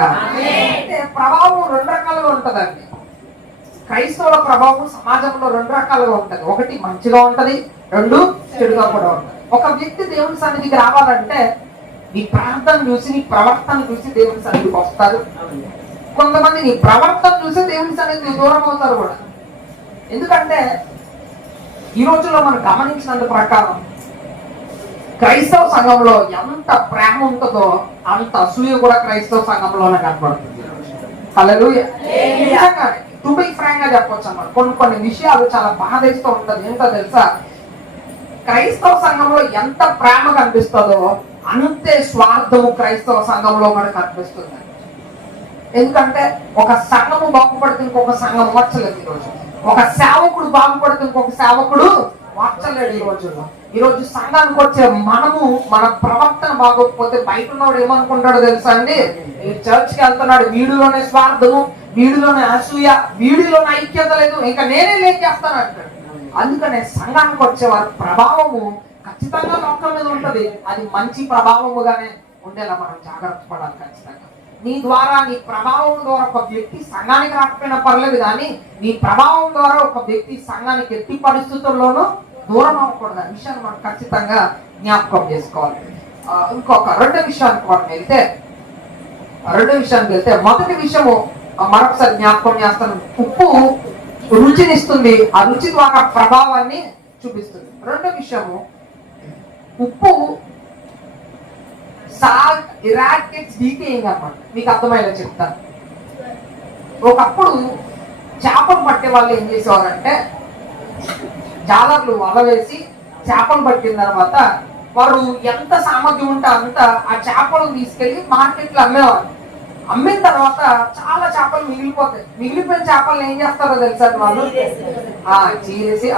అంటే ప్రభావం రెండు రకాలుగా ఉంటదండి. క్రైస్తవుల ప్రభావం సమాజంలో రెండు రకాలుగా ఉంటది. ఒకటి మంచిగా ఉంటది, రెండు చెడుగా కూడా ఉంటది. ఒక వ్యక్తి దేవుని సన్నిధికి రావాలంటే నీ ప్రార్థన చూసి, నీ ప్రవర్తన చూసి దేవుని సన్నిధికి వస్తారు. కొంతమంది నీ ప్రవర్తన చూసి దేవుని సన్నిధికి దూరం అవుతారు కూడా. ఎందుకంటే ఈ రోజుల్లో మనం గమనించినంత ప్రకారం క్రైస్తవ సంఘంలో ఎంత ప్రేమ ఉంటుందో అంత అసూయ కూడా క్రైస్తవ సంఘంలోనే కనబడుతుంది. హల్లెలూయా. టు బి ఫ్రాంక్ గా చెప్పొచ్చు అన్నమాట. కొన్ని విషయాలు చాలా బాధేస్తూ ఉంటది. ఏంటో తెలుసా, క్రైస్తవ సంఘంలో ఎంత ప్రేమ కనిపిస్తుందో అంతే స్వార్థము క్రైస్తవ సంఘంలో కూడా కనిపిస్తుంది. ఎందుకంటే ఒక సంఘము బాగుపడితే ఇంకొక సంఘం మార్చలేదు ఈరోజు. ఒక సేవకుడు బాగుపడితే ఇంకొక సేవకుడు మార్చలేడు ఈ రోజుల్లో. ఈ రోజు సంఘానికి వచ్చే మనము మన ప్రవర్తన బాగోకపోతే బయట ఉన్నవాడు ఏమనుకుంటాడో తెలుసా అండి, ఈ చర్చ్కి వెళ్తున్నాడు, వీడిలోనే స్వార్థము, వీడిలోనే అసూయ, వీడిలోనే ఐక్యత లేదు, ఇంకా నేనే లేకేస్తాను అంటాడు. అందుకనే సంఘానికి వచ్చేవారి ప్రభావము ఖచ్చితంగా లోకం మీద ఉంటది. అది మంచి ప్రభావముగానే ఉండేలా మనం జాగ్రత్త పడాలి ఖచ్చితంగా. నీ ద్వారా, నీ ప్రభావం ద్వారా ఒక వ్యక్తి సంఘానికి రాకపోయినా పర్లేదు, కానీ నీ ప్రభావం ద్వారా ఒక వ్యక్తి సంఘానికి ఎట్టి పరిస్థితుల్లోనూ దూరం అవ్వకూడదు అనే విషయాన్ని మనం ఖచ్చితంగా జ్ఞాపకం చేసుకోవాలి. ఇంకొక రెండో విషయానికి వెళ్తే మొదటి విషయము మరొకసారి జ్ఞాపకం చేస్తాను. ఉప్పు రుచినిస్తుంది, ఆ రుచి ద్వారా ప్రభావాన్ని చూపిస్తుంది. రెండో విషయము, ఉప్పు సాల్ట్ ఇరాడికేట్స్ డీకేయింగ్ అన్నమాట. మీకు అర్థమయ్యేలా చెప్తాను. ఒకప్పుడు చేపలు పట్టే వాళ్ళు ఏం చేసేవారంటే, జాలర్లు వల వేసి చేపలు పట్టిన తర్వాత వారు ఎంత సామర్థ్యం ఉంటే అంత ఆ చేపలను తీసుకెళ్లి మార్కెట్లో అమ్మేవారు. అమ్మిన తర్వాత చాలా చేపలు మిగిలిపోతాయి. మిగిలిపోయిన చేపలను ఏం చేస్తారో తెలుసా వాళ్ళు? చీరేసి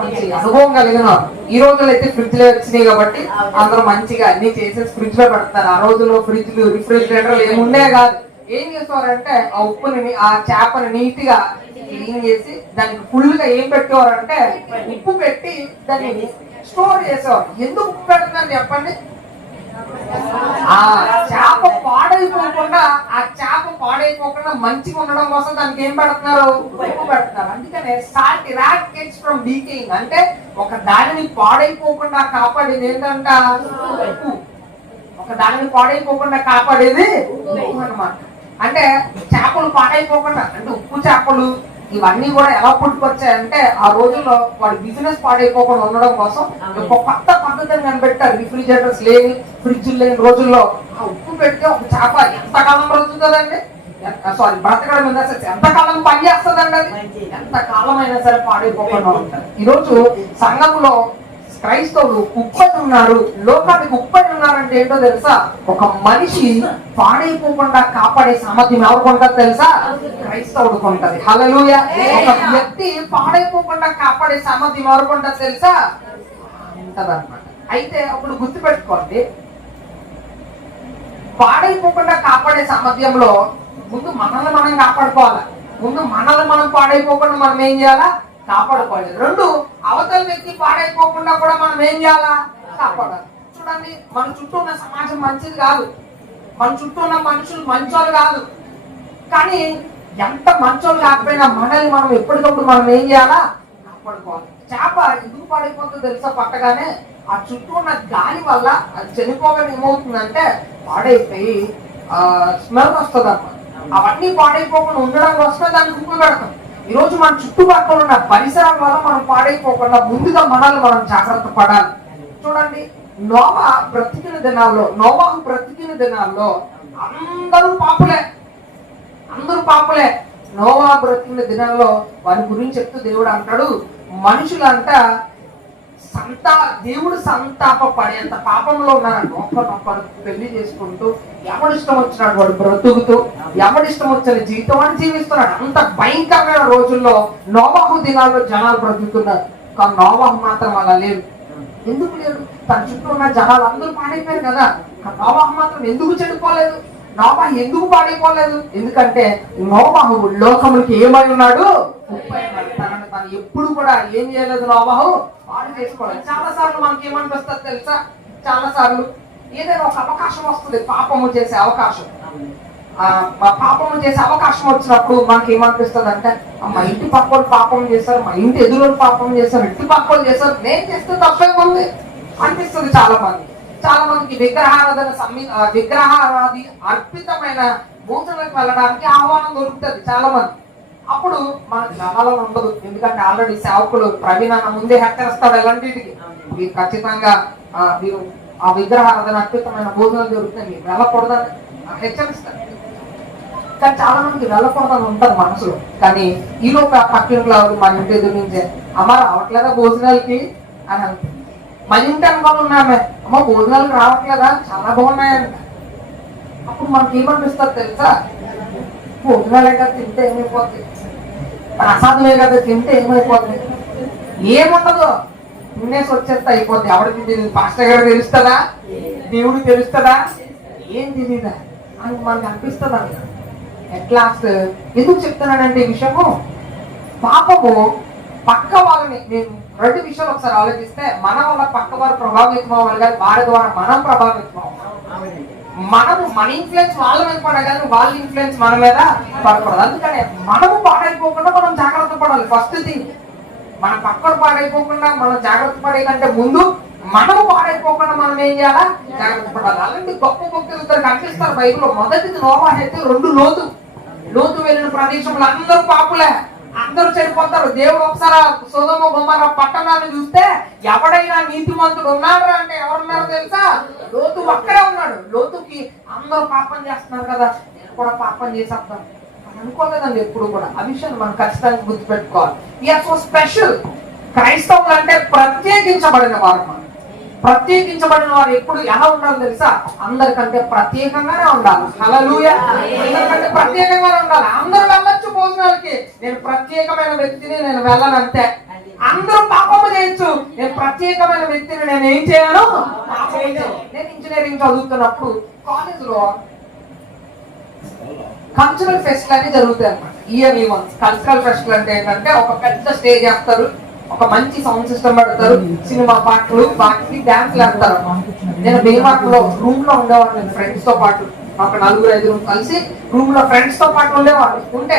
మంచి అనుభవం కలిగిన ఈ రోజుల్లో అయితే ఫ్రిడ్జ్లో వచ్చినాయి కాబట్టి అందరూ మంచిగా అన్ని చేసేసి ఫ్రిడ్జ్ లో పెడతారు. ఆ రోజుల్లో ఫ్రిడ్జ్లు, రిఫ్రిజిరేటర్లు ఏముండే కాదు. ఏం చేసేవారంటే ఆ ఉప్పుని, ఆ చేపని నీట్ గా క్లీన్ చేసి దానికి ఫుల్ గా ఏం పెట్టేవారంటే ఉప్పు పెట్టి దాన్ని స్టోర్ చేసేవారు. ఎందుకు ఉప్పు పెడుతున్నారు చెప్పండి? ఆ చేప పాడైపోకుండా మంచిగా ఉండడం కోసం దానికి ఏం పెడుతున్నారు? ఉప్పు పెడుతున్నారు. అందుకనే సాల్ట్ ఇరాడికేట్స్ ఫ్రమ్ డీకేయింగ్, అంటే ఒక దానిని పాడైపోకుండా కాపాడేది ఏంటంట? ఉప్పు. ఒక దానిని పాడైపోకుండా కాపాడేది ఉప్పు అన్నమాట. అంటే చేపలు పాడైపోకుండా, అంటే ఉప్పు చేపలు ఇవన్నీ కూడా ఎలా పుట్టుకొచ్చాయంటే ఆ రోజుల్లో వాడు బిజినెస్ పాడైపోకుండా ఉండడం కోసం ఒక కొత్త పద్ధతిని కనిపెట్టారు. రిఫ్రిజిరేటర్స్ లేని, ఫ్రిడ్జ్ లేని రోజుల్లో ఆ ఉప్పు పెడితే ఒక చేప ఎంతకాలం బ్రతుకుతుందండి? బ్రతకడం మీద ఎంతకాలం పని చేస్తుందండి? అది ఎంతకాలం అయినా సరే పాడైపోకుండా ఉంటారు. ఈరోజు సంఘంలో క్రైస్తవులు ఉప్పై ఉన్నారు, లోకానికి ఉప్పై ఉన్నారంటే ఏంటో తెలుసా? ఒక మనిషి పాడైపోకుండా కాపాడే సామర్థ్యం ఎవరికి ఉంటుంది తెలుసా? క్రైస్తవుడికి ఉంటుంది. హల్లెలూయా. ఒక వ్యక్తి పాడైపోకుండా కాపాడే సామర్థ్యం ఎవరికి ఉంటుంది తెలుసా? ఉంటదన్నమాట. అయితే అప్పుడు గుర్తుపెట్టుకోండి, పాడైపోకుండా కాపాడే సామర్థ్యంలో ముందు మనల్ని మనం కాపాడుకోవాలి. ముందు మనల్ని మనం పాడైపోకుండా మనం ఏం చేయాలా? కాపాడుకోవాలి. రెండు, అవతల వ్యక్తి పాడైపోకుండా కూడా మనం ఏం చేయాలా? కాపాడాలి. చూడండి, మన చుట్టూ ఉన్న సమాజం మంచిది కాదు, మన చుట్టూ ఉన్న మనుషులు మంచోళ్ళు కాదు, కానీ ఎంత మంచోళ్ళు కాకపోయినా మనల్ని మనం ఎప్పటికప్పుడు మనం ఏం చేయాలా? కాపాడుకోవాలి. చేప ఎందుకు పాడైపోతుందో తెలుసా? పట్టగానే ఆ చుట్టూ ఉన్న గాలి వల్ల అది చనిపోగానే ఏమవుతుందంటే పాడైపోయి స్మెల్ వస్తుంది అన్నమాట. అవన్నీ పాడైపోకుండా ఉండడం కోసమే దానికి ఉప్పు పెడతాం. ఈ రోజు మన చుట్టుపక్కల ఉన్న పరిసరాల వల్ల మనం పాడైపోకుండా ముందుగా మనల్ని మనం జాగ్రత్త పడాలి. చూడండి, నోవాహు బ్రతికిన దినాల్లో అందరూ పాపులే. నోవాహు బ్రతికిన దినాల్లో వారి గురించి చెప్తూ దేవుడు అంటాడు, మనుషులంట దేవుడు సంతాపపడేంత పాపంలో ఉన్నారంట. ఒక్కరొక్కరు పెళ్లి చేసుకుంటూ ఎవడిష్టం వచ్చినాడు వాడు బ్రతుకుతూ, ఎవడిష్టం వచ్చిన జీవితం అని జీవిస్తున్నాడు. అంత భయంకరమైన రోజుల్లో నోవాహు దినాల్లో జనాలు బ్రతుకుతున్నారు. కానీ నోవాహు మాత్రం అలా లేడు. ఎందుకు లేడు? తన చుట్టూ ఉన్న జనాలు అందరూ పాడైపోయారు కదా. నోవాహు మాత్రం ఎందుకు చెడిపోలేదు? నోవాహు ఎందుకు పాడైపోలేదు? ఎందుకంటే నోవాహు లోకములకి ఏమై ఉన్నాడు? తనను తను ఎప్పుడు కూడా ఏం చేయలేదు, నోవాహు పాడు చేసుకోలేదు. చాలా సార్లు మనకి ఏమనిపిస్తుంది తెలుసా? చాలా సార్లు ఏదైనా ఒక అవకాశం వస్తుంది, పాపము చేసే అవకాశం. పాపము చేసే అవకాశం వచ్చినప్పుడు మనకి ఏమనిపిస్తుంది అంటే, మా ఇంటి పక్కలు పాపం చేస్తారు, మా ఇంటి ఎదురు పాపం చేస్తారు, ఇంటి పక్కలు చేస్తారు, నేను చేస్తే తప్పేముంది అనిపిస్తుంది. చాలా మందికి విగ్రహారాధి అర్పితమైన భోజనాలకు వెళ్ళడానికి ఆహ్వానం దొరుకుతుంది చాలా మంది. అప్పుడు మనకు వెళ్ళాలని ఉండదు, ఎందుకంటే ఆల్రెడీ సేవకులు ప్రవీణ ముందే హెచ్చరిస్తాడు ఎలాంటికి మీరు ఖచ్చితంగా మీరు ఆ విగ్రహారాధన అద్భుతమైన భోజనాలు దొరుకుతాయి, మీరు వెళ్ళకూడదని హెచ్చరిస్తారు. కానీ చాలా మందికి వెళ్ళకూడదని ఉంటారు మనసులో. కానీ ఈలోక పక్కింట్లో మన ఇంటి ఎదురు నుంచే అమ్మ రావట్లేదా భోజనాలకి అని అంటుంది. మన ఇంటి అనుకోని ఉన్నామే, అమ్మ భోజనాలకు రావట్లేదా, చాలా బాగున్నాయంట. అప్పుడు మనకి ఏమనిపిస్తుంది తెలుసా? భోజనాలే కదా తింటే ఏమైపోతుంది, ప్రసాదమే కదా తింటే ఏమైపోతుంది, ఏముండదు, తినేసి వచ్చేస్తే అయిపోతుంది. ఎవరికి తెలియదు? పాస్టర్ గారు తెలుస్తుందా? దేవుడికి తెలుస్తుందా? ఏం తెలియదా అని మనకు అనిపిస్తుంది అంట. ఎట్లాస్ట్ ఎందుకు చెప్తున్నానంటే ఈ విషయము, పాపము పక్క వాళ్ళని, నేను రెండు విషయాలు ఒకసారి ఆలోచిస్తే, మన వల్ల పక్క వారు ప్రభావితం అవ్వాలి కానీ వారి ద్వారా మనం ప్రభావితం అవ్వాలి. మన ఇన్ఫ్లుయెన్స్ వాళ్ళ మీద పడగానే వాళ్ళ ఇన్ఫ్లుయెన్స్ మన మీద పడకూడదు. అందుకనే మనము పాడైపోకుండా మనం జాగ్రత్త పడాలి. ఫస్ట్ థింగ్, మన పక్కన పాడైపోకుండా మనం జాగ్రత్త పడే కంటే ముందు మనము పాడైపోకుండా మనం ఏం చేయాలా, జాగ్రత్త పడాలి. అలాంటి గొప్ప భక్తులు ఇద్దరు కనిపిస్తారు బైబిల్లో. మొదటిది నోవాహు అయితే, రెండు లోతు వెళ్ళిన ప్రదేశంలో అందరూ పాపులే, అందరూ చనిపోతారు. దేవుడు ఒకసారి సొదొమ గొమొర్రా పట్టణాన్ని చూస్తే ఎవడైనా నీతిమంతుడు ఉన్నాడు అంటే ఎవరున్నారో తెలుసా? లోతు ఒక్కడే ఉన్నాడు. లోతుకి అందరూ పాపం చేస్తున్నారు కదా, నేను కూడా పాపం చేసేద్దాం అనుకోలేదండి ఎప్పుడు కూడా. ఆ విషయాన్ని మనం ఖచ్చితంగా గుర్తుపెట్టుకోవాలి. We are so special. క్రైస్తవులు అంటే ప్రత్యేకించబడిన వారు. ప్రత్యేకించబడిన వారు ఎప్పుడు ఎలా ఉండాలి తెలుసా? అందరికంటే ప్రత్యేకంగానే ఉండాలి. హల్లెలూయా. అందరికంటే ప్రత్యేకంగానే ఉండాలి. అందరూ వెళ్ళొచ్చు భోజనాలకి, నేను ప్రత్యేకమైన వ్యక్తిని, నేను వెళ్ళనంతే. అందరూ పాపము చేయొచ్చు, నేను ప్రత్యేకమైన వ్యక్తిని, నేను ఏం చేయను, నేను ఇంజనీరింగ్ చదువుతున్నప్పుడు కాలేజ్ లో కల్చరల్ ఫెస్ట్ అని జరుగుతాయి అన్నమాట. Yearly once. కల్చరల్ ఫెస్ట్ అంటే ఏంటంటే ఒక పెద్ద స్టేజ్ వేస్తారు, ఒక మంచి సౌండ్ సిస్టమ్ పెడతారు, సినిమా పాటలు, వాటికి డాన్స్లు ఆడతారు. నేను బీమార్ట్ లో రూమ్ లో ఉండేవాడిని ఫ్రెండ్స్ తో పాటు. ఒక 4-5 కలిసి రూమ్ లో ఫ్రెండ్స్ తో పాటు ఉండేవాళ్ళు. ఉంటే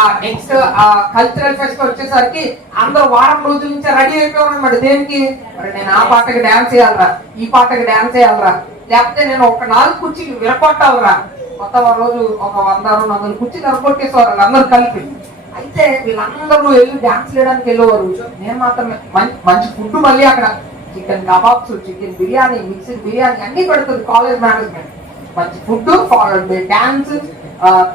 ఆ నెక్స్ట్ ఆ కల్చరల్ ఫెస్ట్ వచ్చేసరికి అందరూ వారం రోజుల నుంచి రెడీ అయిపోయారు అనమాట. దేనికి? మరి నేను ఆ పాటకి డాన్స్ చేయాలరా, ఈ పాటకి డాన్స్ చేయాలరా, లేకపోతే నేను ఒక 4 కుర్చీలు విరగొట్టాలరా. కొత్త రోజు ఒక 100-200 కుర్చీలు విరగొట్టేసేవారు అందరూ కలిపి. అయితే వీళ్ళందరూ వెళ్ళి డాన్స్ చేయడానికి వెళ్ళేవారు. నేను మాత్రం మంచి ఫుడ్, మళ్ళీ అక్కడ chicken kebabs, chicken biryani, mixed biryani అన్ని పెడుతుంది కాలేజ్ మేనేజ్మెంట్. మంచి ఫుడ్, డాన్స్,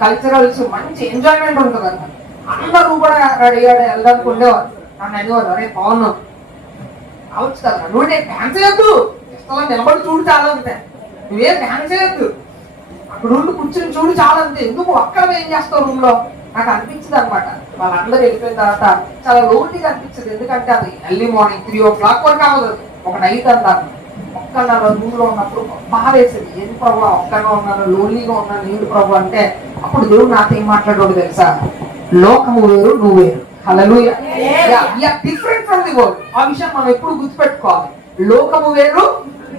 కల్చరల్స్, మంచి ఎంజాయ్మెంట్ ఉంటుంది అన్నమాట. అందరూ కూడా రెడీ వెళ్ళడానికి ఉండేవారు. నన్ను అనేవారు, అరే పవన్ అవచ్చు కదా, నువ్వు నేను డాన్స్ చేయొద్దు, ఇష్టం నిలబడి చూడు చాలా అంతే, నువ్వేం డాన్స్ చేయొద్దు, అక్కడ ఉండి కూర్చొని చూడు చాలా అంతే, ఎందుకు అక్కడ ఏం చేస్తావు రూమ్ లో నాకు అనిపించింది అనమాట. వాళ్ళందరూ వెళ్ళిపోయిన తర్వాత చాలా లోన్లీగా అనిపించింది. ఎందుకంటే అది ఎర్లీ మార్నింగ్ 3 o'clock వరకు అవ్వదు, ఒక నైట్ అంటారు. ఒక్కళ్ళ రూమ్ లో ఉన్నప్పుడు బాగా వేసేది, ఏం ప్రభు ఒక్కగా ఉన్నాను, లోన్లీగా ఉన్నాను, ఏంటి ప్రభు అంటే అప్పుడు దేవుడు నాతో ఏం మాట్లాడోడు తెలుసా? లోకము వేరు, నువ్వు వేరు. హల్లెలూయా. Different from the world. ఆ విషయం మనం ఎప్పుడు గుర్తుపెట్టుకోవాలి. లోకము వేరు,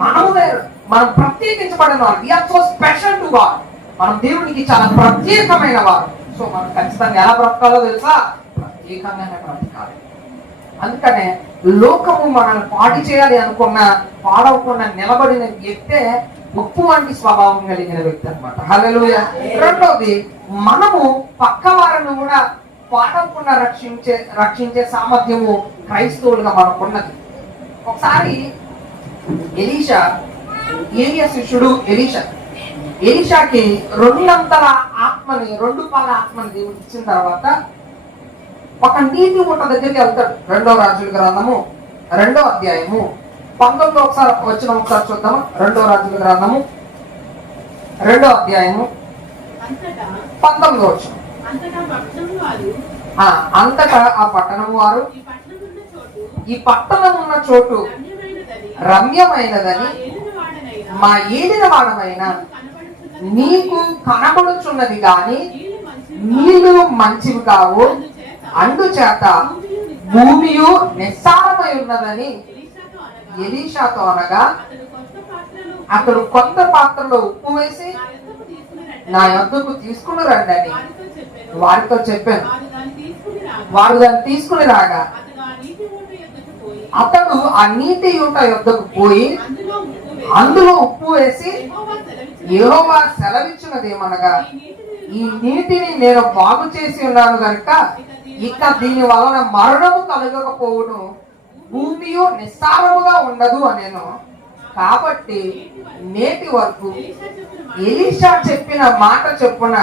మనము వేరు. మనం ప్రత్యేకించబడిన వారు. We are so special to God. మనం దేవునికి చాలా ప్రత్యేకమైన వారు. సో మనం ఖచ్చితంగా ఎలా బ్రతకాలో తెలుసా? ప్రత్యేకంగానే బ్రతకాలి. అందుకనే లోకము మనల్ని పాడి చేయాలి అనుకున్న, పాడవకుండా నిలబడిన వ్యక్తే ఉప్పు వంటి స్వభావం కలిగిన వ్యక్తి అనమాట. హల్లెలూయా. రెండోది, మనము పక్క వారిని కూడా పాడవకుండా రక్షించే సామర్థ్యము క్రైస్తవులుగా మనకున్నది. ఒకసారి ఏలియా శిష్యుడు ఎలీషాకి 2 అంతల ఆత్మని, 2 పాల ఆత్మని దేవుడు ఇచ్చిన తర్వాత ఒక నీటి ఊట దగ్గరికి వెళ్తాడు. 2వ రాజుల గ్రంథము 2వ అధ్యాయము 19 ఒకసారి చూద్దాము. 2వ రాజుల గ్రంథము 2వ అధ్యాయము 19 వచనం. అంతటా ఆ పట్టణము వారు, ఈ పట్టణం ఉన్న చోటు రమ్యమైనదని మా ఏలిన వాడమైన నీకు కనబడుచున్నది గాని నీళ్లు మంచివి కావు, అందుచేత భూమియు నిస్సారమై ఉన్నదని ఎలీషాతో అనగా, అతడు కొంత పాత్రలో ఉప్పు వేసి నా యొద్దకు తీసుకుని రండి అని వారితో చెప్పాను. వారు దాన్ని తీసుకుని రాగా అతడు ఆ నీటి యూట యొద్దకు పోయి అందులో ఉప్పు వేసి, యెహోవా సెలవిచ్చినదేమనగా, ఈ నీటిని నేను బాగు చేసి ఉన్నాను గనుక ఇక దీని వలన మరణము కలగకపోవును, భూమియు నిస్సారముగా ఉండదు అనేను. కాబట్టి నేటి వరకు ఎలీషా చెప్పిన మాట చొప్పున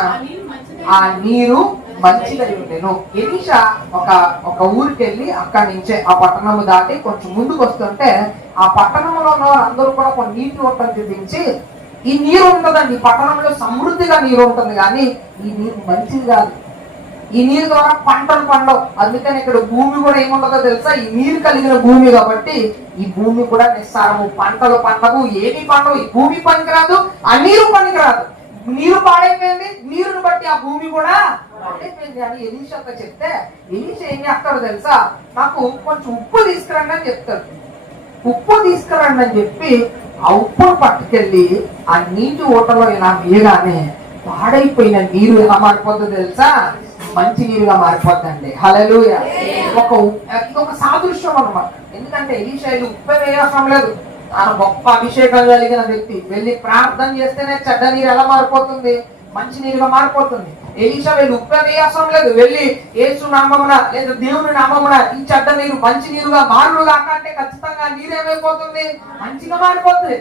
ఆ నీరు మంచిదై ఉండెను. ఎలీషా ఒక ఊరికి వెళ్ళి అక్కడి నుంచే ఆ పట్టణము దాటి కొంచెం ముందుకు వస్తుంటే ఆ పట్టణంలో ఉన్న అందరూ కూడా కొన్ని నీటి ఊటను చూపించి, ఈ నీరు ఉంటుందండి, ఈ పట్టణంలో సమృద్ధిగా నీరు ఉంటుంది, కానీ ఈ నీరు మంచిది కాదు, ఈ నీరు ద్వారా పంటలు పండవు. అందుకని ఇక్కడ భూమి కూడా ఏముంటుందో తెలుసా? ఈ నీరు కలిగిన భూమి కాబట్టి ఈ భూమి కూడా నిస్సారము, పంటలు పండవు, ఏమి పండవు, ఈ భూమి పనికిరాదు, ఆ నీరు పనికిరాదు. నీరు పాడైపోయింది, నీరుని బట్టి ఆ భూమి కూడా పాడైపోయింది అని ఎలీషాతో చెప్తే, ఎలీషా ఏం చేస్తాడో తెలుసా? నాకు కొంచెం ఉప్పు తీసుకురండి అని చెప్తాడు. ఉప్పు తీసుకురండి అని చెప్పి ఆ ఉప్పును పట్టుకెళ్ళి ఆ నీటి ఊటలో ఇలా వేయగానే పాడైపోయిన నీరు ఎలా మారిపోతుందో తెలుసా? మంచి నీరుగా మారిపోద్దండి. హల్లెలూయా. ఒక సాదృశ్యం అన్నమాట. ఎందుకంటే ఎలీషా ఉప్పు వేయవసరం లేదు. ఆయన గొప్ప అభిషేకం కలిగిన వ్యక్తి వెళ్ళి ప్రార్థన చేస్తేనే చెడ్డ నీరు ఎలా మారిపోతుంది? మంచి నీరుగా మారిపోతుంది. ఎలీషా వెళ్ళి ఉప్పు వేయవసరం లేదు. వెళ్ళి యేసు నామమున లేదా దేవుని నామమున ఈ చెడ్డ నీరు మంచి నీరుగా మారుగా అంటే ఖచ్చితంగా నీరు ఏమైపోతుంది? మంచిగా మారిపోతుంది.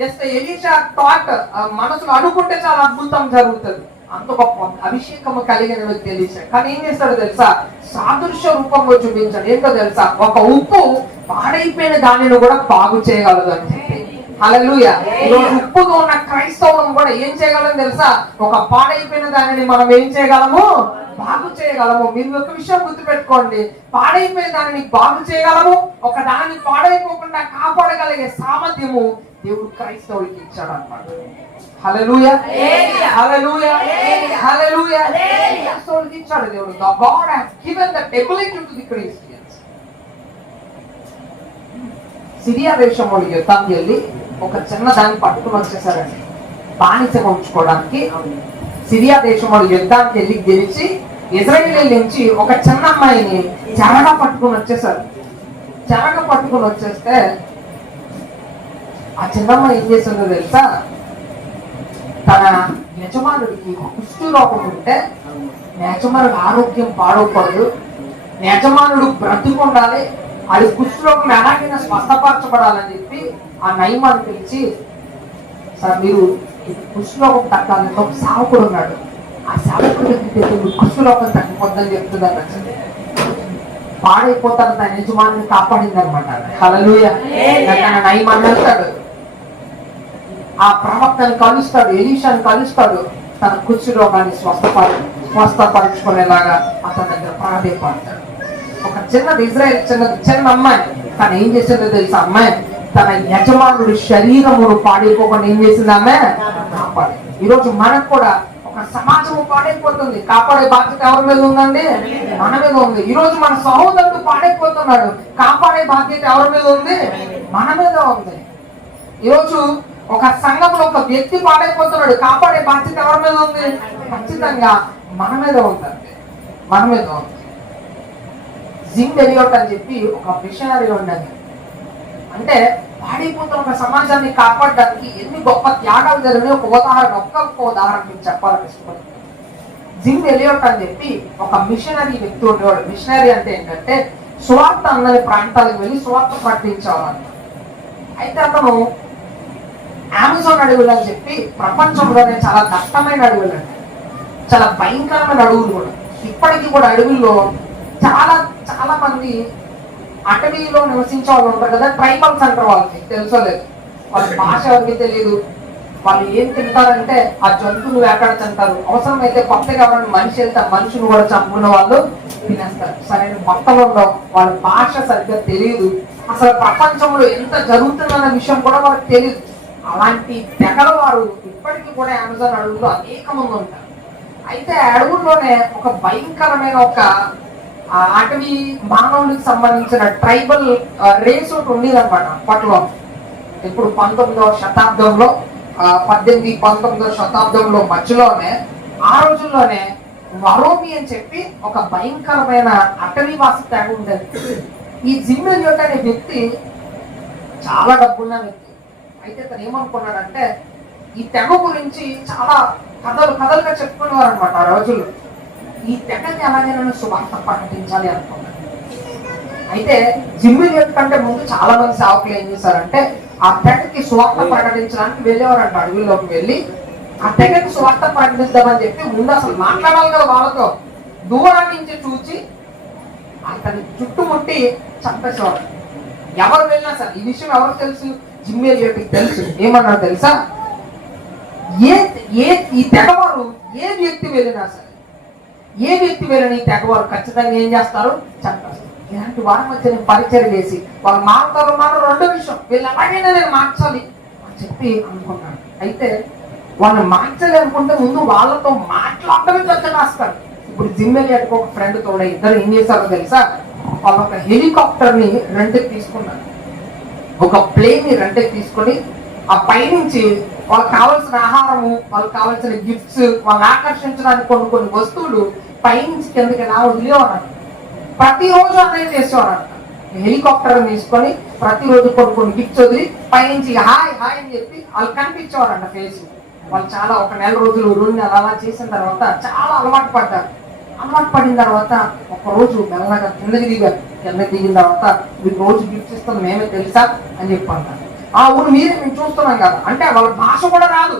జస్ట్ ఎలీషా థాట్ మనసులో అనుకుంటే చాలా అద్భుతం జరుగుతుంది. అంత గొప్ప అభిషేకము కలిగిన వ్యక్తి ఎలీషా. కానీ ఏం చేస్తాడో తెలుసా? సాదృశ్య రూపంలో చూపించాడు. ఏంటో తెలుసా? ఒక ఉప్పు పాడైపోయిన దానిని కూడా బాగు చేయగలదు అని చెప్పి. హల్లెలూయా. ఈరోజు ఉప్పుగా ఉన్న క్రైస్తవం కూడా ఏం చేయగలం తెలుసా? ఒక పాడైపోయిన దానిని మనం ఏం చేయగలము? బాగు చేయగలము. మీరు ఒక విషయం గుర్తుపెట్టుకోండి, పాడైపోయిన దానిని బాగు చేయగలము. ఒక దానిని పాడైపోకుండా కాపాడగలిగే సామర్థ్యము దేవుడు క్రైస్తవుడికి ఇచ్చాడు అన్నమాట. హల్లెలూయా, హల్లెలూయా, హల్లెలూయా. క్రైస్తవుడికి ఇచ్చాడు దేవుడు. God has given that ability to the Christians. Syria దేశం వాళ్ళు యుద్ధానికి వెళ్ళి ఒక చిన్న దాన్ని పట్టుకుని వచ్చేసారండి. బానిసగా ఉంచుకోవడానికి సిరియా దేశం వాళ్ళు యుద్ధానికి వెళ్ళి గెలిచి ఇజ్రాయేల్ నుంచి ఒక చిన్న అమ్మాయిని చెరగా పట్టుకుని వచ్చేసారు. చెరగా పట్టుకుని వచ్చేస్తే ఆ చిన్నమ్మ ఏం చేసిందో తెలుసా? తన యజమానుడికి కుష్టు రోగం ఉంటే యజమానుడు ఆరోగ్యం పాడవకూడదు, యజమానుడు బ్రతుకుండాలి, అది కుష్టు రోగం ఎలాగైనా స్వస్థపరచబడాలని చెప్పి ఆ నయమాన్ని పిలిచి, సార్ మీరు కుష్టు రోగం తగ్గాలని ఒక సావకుడు ఉన్నాడు, ఆ సావకుడు కుష్టు రోగం తగ్గిపోద్దని చెప్తుందని నచ్చింది. పాడైపోతాను తన యజమాని కాపాడింది అనమాట. హల్లెలూయా. తన నయమాన్ని వెళ్తాడు, ఆ ప్రవక్తను కలుస్తాడు, ఎలీషాను కలుస్తాడు, తన కుష్టు రోగాన్ని స్వస్థపరచుకునేలాగా అతని దగ్గర ప్రాధేయపడతాడు. ఒక చిన్నది ఇజ్రాయెల్ చిన్న అమ్మాయి తను ఏం చేసిందో తెలుసా? అమ్మాయి తన యజమానుడి శరీరమును పాడైపోకుండా ఏం చేసింది? ఆమె కాపాడి. ఈరోజు మనకు కూడా ఒక సమాజము పాడైపోతుంది, కాపాడే బాధ్యత ఎవరి మీద ఉందండి? మన మీద ఉంది. ఈరోజు మన సహోదరుడు పాడైపోతున్నాడు, కాపాడే బాధ్యత ఎవరి మీద ఉంది? మన మీద ఉంది. ఈరోజు ఒక సంఘంలో ఒక వ్యక్తి పాడైపోతున్నాడు, కాపాడే బాధ్యత ఎవరి మీద ఉంది? ఖచ్చితంగా మన మీద ఉంటుంది, మన మీద ఉంది. జిమ్ ఎలియట్ అని చెప్పి ఒక మిషనరీ ఉండేది. అంటే పాడైపోతున్న ఒక సమాజాన్ని కాపాడడానికి ఎన్ని గొప్ప త్యాగాలు జరిగినాయి ఒక ఉదాహరణ మీకు చెప్పాలని ఇష్టపడుతుంది. జిమ్ ఎలియట్ అని చెప్పి ఒక మిషనరీ వ్యక్తి ఉండేవాడు. మిషనరీ అంటే ఏంటంటే సువార్త అన్నది ప్రాంతాలకు వెళ్ళి సువార్త ప్రకటించేవాడు. అయితే అతను అమెజాన్ అడవులు అని చెప్పి ప్రపంచంలోనే చాలా దట్టమైన అడవులు అండి, చాలా భయంకరమైన అడవులు కూడా. ఇప్పటికీ కూడా అడవుల్లో చాలా చాలా మంది అటవీలో నివసించే వాళ్ళు ఉంటారు కదా, ట్రైబల్స్ అంటారు. వాళ్ళకి తెలుసోలేదు, వాళ్ళ భాష ఎవరికి తెలియదు. వాళ్ళు ఏం తింటారంటే ఆ జంతువులు వేటాడుతుంటారు. అవసరమైతే కొత్తగా ఎవరైనా మనిషి వెళ్తే మనుషులు కూడా చంపుకున్న వాళ్ళు తినేస్తారు. సరైన బట్టలు ఉండవు, వాళ్ళ భాష సరిగ్గా తెలియదు, అసలు ప్రపంచంలో ఎంత జరుగుతుందన్న విషయం కూడా వాళ్ళకి తెలియదు. అలాంటి తెగల వారు ఇప్పటికీ కూడా అమెజాన్ అడవుల్లో అనేక మంది ఉంటారు. అయితే అడవుల్లోనే ఒక భయంకరమైన ఒక అటవీ మానవునికి సంబంధించిన ట్రైబల్ రేస్ ఒకటి ఉండేది అనమాట అప్పట్లో. ఇప్పుడు 19వ శతాబ్దంలో 18-19వ శతాబ్దంలో మధ్యలోనే ఆ రోజుల్లోనే వరోమి అని చెప్పి ఒక భయంకరమైన అటవీవాసి తెగ ఉండేది. ఈ జిమ్ ఎలియట్ అనే వ్యక్తి చాలా డబ్బున్న వ్యక్తి. అయితే తను ఏమనుకున్నాడంటే ఈ తెగ గురించి చాలా కథలుగా చెప్పుకునేవారు అనమాట ఆ రోజుల్లో. ఈ తెగని ఎలాగైనా సువార్త ప్రకటించాలి అనుకున్నాడు. అయితే జిమ్ ఎలియట్ కంటే ముందు చాలా మంది సేవకులు ఏం చేశారంటే ఆ తెగకి సువార్త ప్రకటించడానికి వెళ్ళేవారంట. అడవిలోకి వెళ్ళి ఆ తెగకి సువార్త ప్రకటిద్దామని చెప్పి ముందు అసలు మాట్లాడాలి కదా వాళ్ళతో, దూరం నుంచి చూచి అతని చుట్టుముట్టి చంపేసేవారు. ఎవరు వెళ్ళినా సరే ఈ విషయం ఎవరికి తెలుసు? జిమ్ ఎలియట్కి తెలుసు. ఏమన్నాడు తెలుసా? ఈ తెగవారు ఏ వ్యక్తి వెళ్ళినా సరే, ఏ వ్యక్తి వెళ్ళిన ఈ తెగవారు ఖచ్చితంగా ఏం చేస్తారు? చంపేస్తారు. ఇలాంటి వారి మధ్య నేను పరిచయం చేసి వాళ్ళు మారుతారు రెండో విషయం, వీళ్ళు అలాగైనా నేను మార్చాలి అని చెప్పి అనుకున్నాను. అయితే వాళ్ళని మార్చాలి అనుకుంటే ముందు వాళ్ళతో మాట్లాడటమే పెద్ద రాస్తారు. ఇప్పుడు జిమ్ ఎలియట్కి ఒక ఫ్రెండ్ తోడే ఇద్దరు ఏం చేశారో తెలుసా? వాళ్ళు ఒక హెలికాప్టర్ ని రెంట్కి తీసుకున్నారు. ఒక ప్లేన్ రెంట్కి తీసుకొని ఆ పైనుంచి వాళ్ళకి కావాల్సిన ఆహారము, వాళ్ళకి కావాల్సిన గిఫ్ట్స్, వాళ్ళని ఆకర్షించడానికి కొన్ని కొన్ని వస్తువులు పైనుంచి కిందకి ఎలా వదిలేవారంట. ప్రతిరోజు అన్నయ్య చేసేవారంట. హెలికాప్టర్ తీసుకొని ప్రతిరోజు కొన్ని కొన్ని గిఫ్ట్స్ వదిలి పైనుంచి హాయ్ హాయ్ అని చెప్పి వాళ్ళు కనిపించేవారంట ఫేస్. వాళ్ళు చాలా ఒక నెల రోజులు 2 నెలలు అలా చేసిన తర్వాత చాలా అలవాటు పడ్డారు. అలవాటు పడిన తర్వాత ఒక రోజు మెల్లగా కిందకి దిగారు. కిందకి దిగిన తర్వాత మీకు రోజు గిఫ్ట్స్ ఇస్తుంది మేమే తెలుసా అని చెప్పి అంటారు. ఊరు మీరే మేము చూస్తున్నాం కదా అంటే వాళ్ళ భాష కూడా రాదు,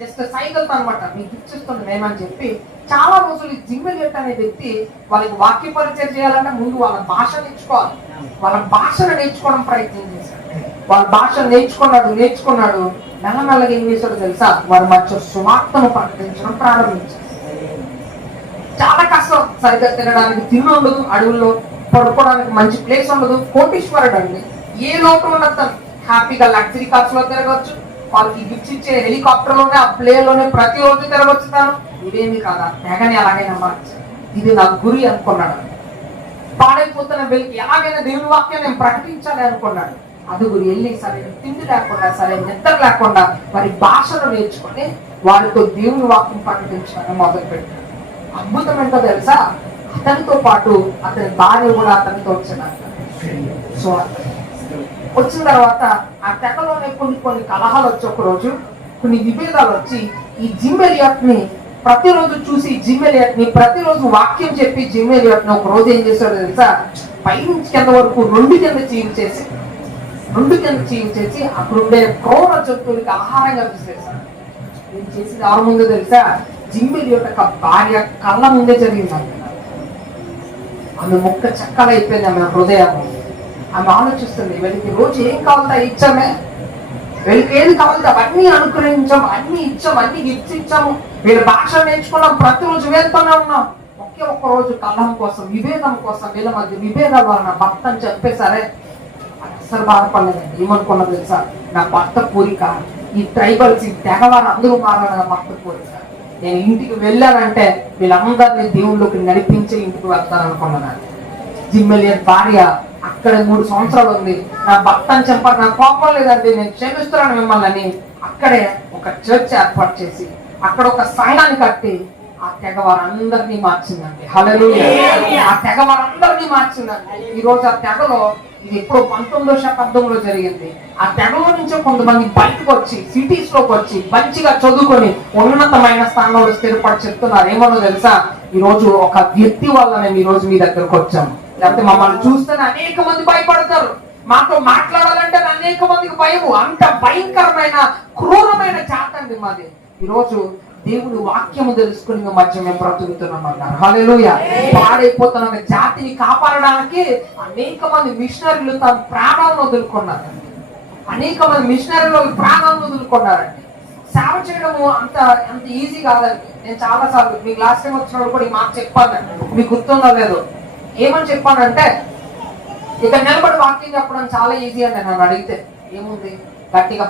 జస్ట్ సైకిల్తో అనమాట. మీకు గిఫ్ట్స్ ఇస్తుంది మేమని చెప్పి చాలా రోజులు జిమ్ ఎలియట్ అనే వ్యక్తి వాళ్ళకి వాక్య పరిచయం చేయాలంటే ముందు వాళ్ళ భాష నేర్చుకోవాలి. వాళ్ళ భాషను నేర్చుకోవడం ప్రయత్నం చేశాడు. వాళ్ళ భాషను నేర్చుకున్నాడు. మెల్లమెల్లగా ఏం చేశాడో తెలుసా, వారి మధ్య సువార్తను ప్రకటించడం ప్రారంభించారు. చాలా కష్టం, సరిగ్గా తినడానికి తిండి ఉండదు, అడవుల్లో పడుకోవడానికి మంచి ప్లేస్ ఉండదు. కోటీశ్వరుడు అండి, ఏ లోటు ఉండదు. హ్యాపీగా లగ్జరీ కార్స్ లో తిరగచ్చు, వాళ్ళకి గిఫ్ట్స్ ఇచ్చే హెలికాప్టర్ లోనే ఆ ప్లేన్ లోనే ప్రతిరోజు తిరగచ్చు. తాను ఇదేమి కాదా, తెగని ఎలాగైనా మార్చాలి, ఇది నా గురి అనుకున్నాడు. పాడైపోతున్న వెళ్ళి ఎలాగైనా దేవుని వాక్యం నేను ప్రకటించాలి అనుకున్నాడు. అదుగురు వెళ్ళి సరైన తిండి లేకుండా, సరైన నిద్ర లేకుండా వారి భాషను నేర్చుకొని వారితో దేవుని వాక్యం ప్రకటించడానికి మొదలు పెట్టాడు. అద్భుతం ఏంటో తెలుసా, అతనితో పాటు అతని భార్య కూడా అతనితో వచ్చిందంట. సో వచ్చిన తర్వాత ఆ తెగలోనే కొన్ని కలహాలు వచ్చి, ఒక రోజు కొన్ని విభేదాలు వచ్చి ఈ జిమ్ ఎలియట్ ని ప్రతిరోజు చూసి ప్రతిరోజు వాక్యం చెప్పి జిమ్ ఎలియట్ ని ఒక రోజు ఏం చేశాడో తెలుసా, పైనుంచి కింద వరకు 2 కింద చీలు చేసి అక్కడుండే క్రూర జంతువులకి ఆహారంగా విసిరేశాడు. నేను చేసింది ఎవరి ముందు తెలుసా, జిమ్ ఎలియట్ యొక్క భార్య కళ్ళ ముందే జరిగింది. ఆమె ముక్క చెక్కలైపోయింది. ఆమె హృదయం, ఆమె ఆలోచిస్తుంది, వీళ్ళకి రోజు ఏం కావాలో ఇచ్చామే, వీళ్ళకి ఏది కావాలో అవన్నీ అనుగ్రహించాము, అన్ని ఇచ్చాము, అన్ని గిఫ్ట్స్ ఇచ్చాము, వీళ్ళ భాష నేర్చుకున్నాం, ప్రతిరోజు వెళ్తూనే ఉన్నాం. ఒక్క రోజు కలహం కోసం, విభేదం కోసం, వీళ్ళ మధ్య విభేదాల వలన భర్తను చెప్పేశారే. అసలు బాధపడలేదండి. ఏమనుకున్నది తెలుసా, నా భర్త కోరిక ఈ ట్రైబల్స్, ఈ తెగవారు అందరూ మారాలని నా భర్త కోరిక. నేను ఇంటికి వెళ్ళానంటే వీళ్ళందరినీ దేవుళ్ళకి నడిపించే ఇంటికి వెళ్తాననుకున్నాను. జిమ్ ఎలియట్ భార్య అక్కడ 3 సంవత్సరాలు ఉంది. నా భర్తను చంపాలి, నాకు కోపం లేదండి, నేను క్షమిస్తున్నాను మిమ్మల్ని అని అక్కడే ఒక చర్చ్ ఏర్పాటు చేసి అక్కడ ఒక సంఘాన్ని కట్టి ఆ తెగ వారందరినీ మార్చిందండి. హల్లెలూయా. ఆ తెగ వారందరినీ మార్చిందండి. ఈ రోజు ఆ తెగలో, ఇది ఎప్పుడో 19వ శతాబ్దంలో జరిగింది, ఆ తెగలో నుంచే కొంతమంది బయటకు వచ్చి సిటీస్ లోకి వచ్చి మంచిగా చదువుకొని ఉన్నతమైన స్థానంలో స్థిరపడి చెప్తున్నారు. ఏమో తెలుసా, ఈ రోజు ఒక వ్యక్తి వల్ల మేము ఈ రోజు మీ దగ్గరకు వచ్చాము. లేకపోతే మమ్మల్ని చూస్తేనే అనేక మంది భయపడతారు, మాతో మాట్లాడాలంటే అనేక మందికి భయము. అంత భయంకరమైన క్రూరమైన జాతండి మాది. ఈ రోజు దేవుని వాక్యము తెలుసుకుని మధ్య మేము బ్రతుకుతున్నాం అన్నారు. హల్లెలూయా. పాడైపోతున్న జాతిని కాపాడడానికి అనేక మంది మిషనరీలు తమ ప్రాణాలను వదులుకున్నారు. వదులుకున్నారండి. సేవ చేయడము అంత ఈజీ కాదండి. నేను చాలా సార్లు మీకు లాస్ట్ టైం వచ్చినప్పుడు కూడా ఈ మాట చెప్పానండి, మీకు గుర్తుందో లేదో. ఏమని చెప్పానంటే, ఇక నిలబడి వాక్యం చెప్పడం చాలా ఈజీ అండి. నన్ను అడిగితే ఏముంది, గట్టిగా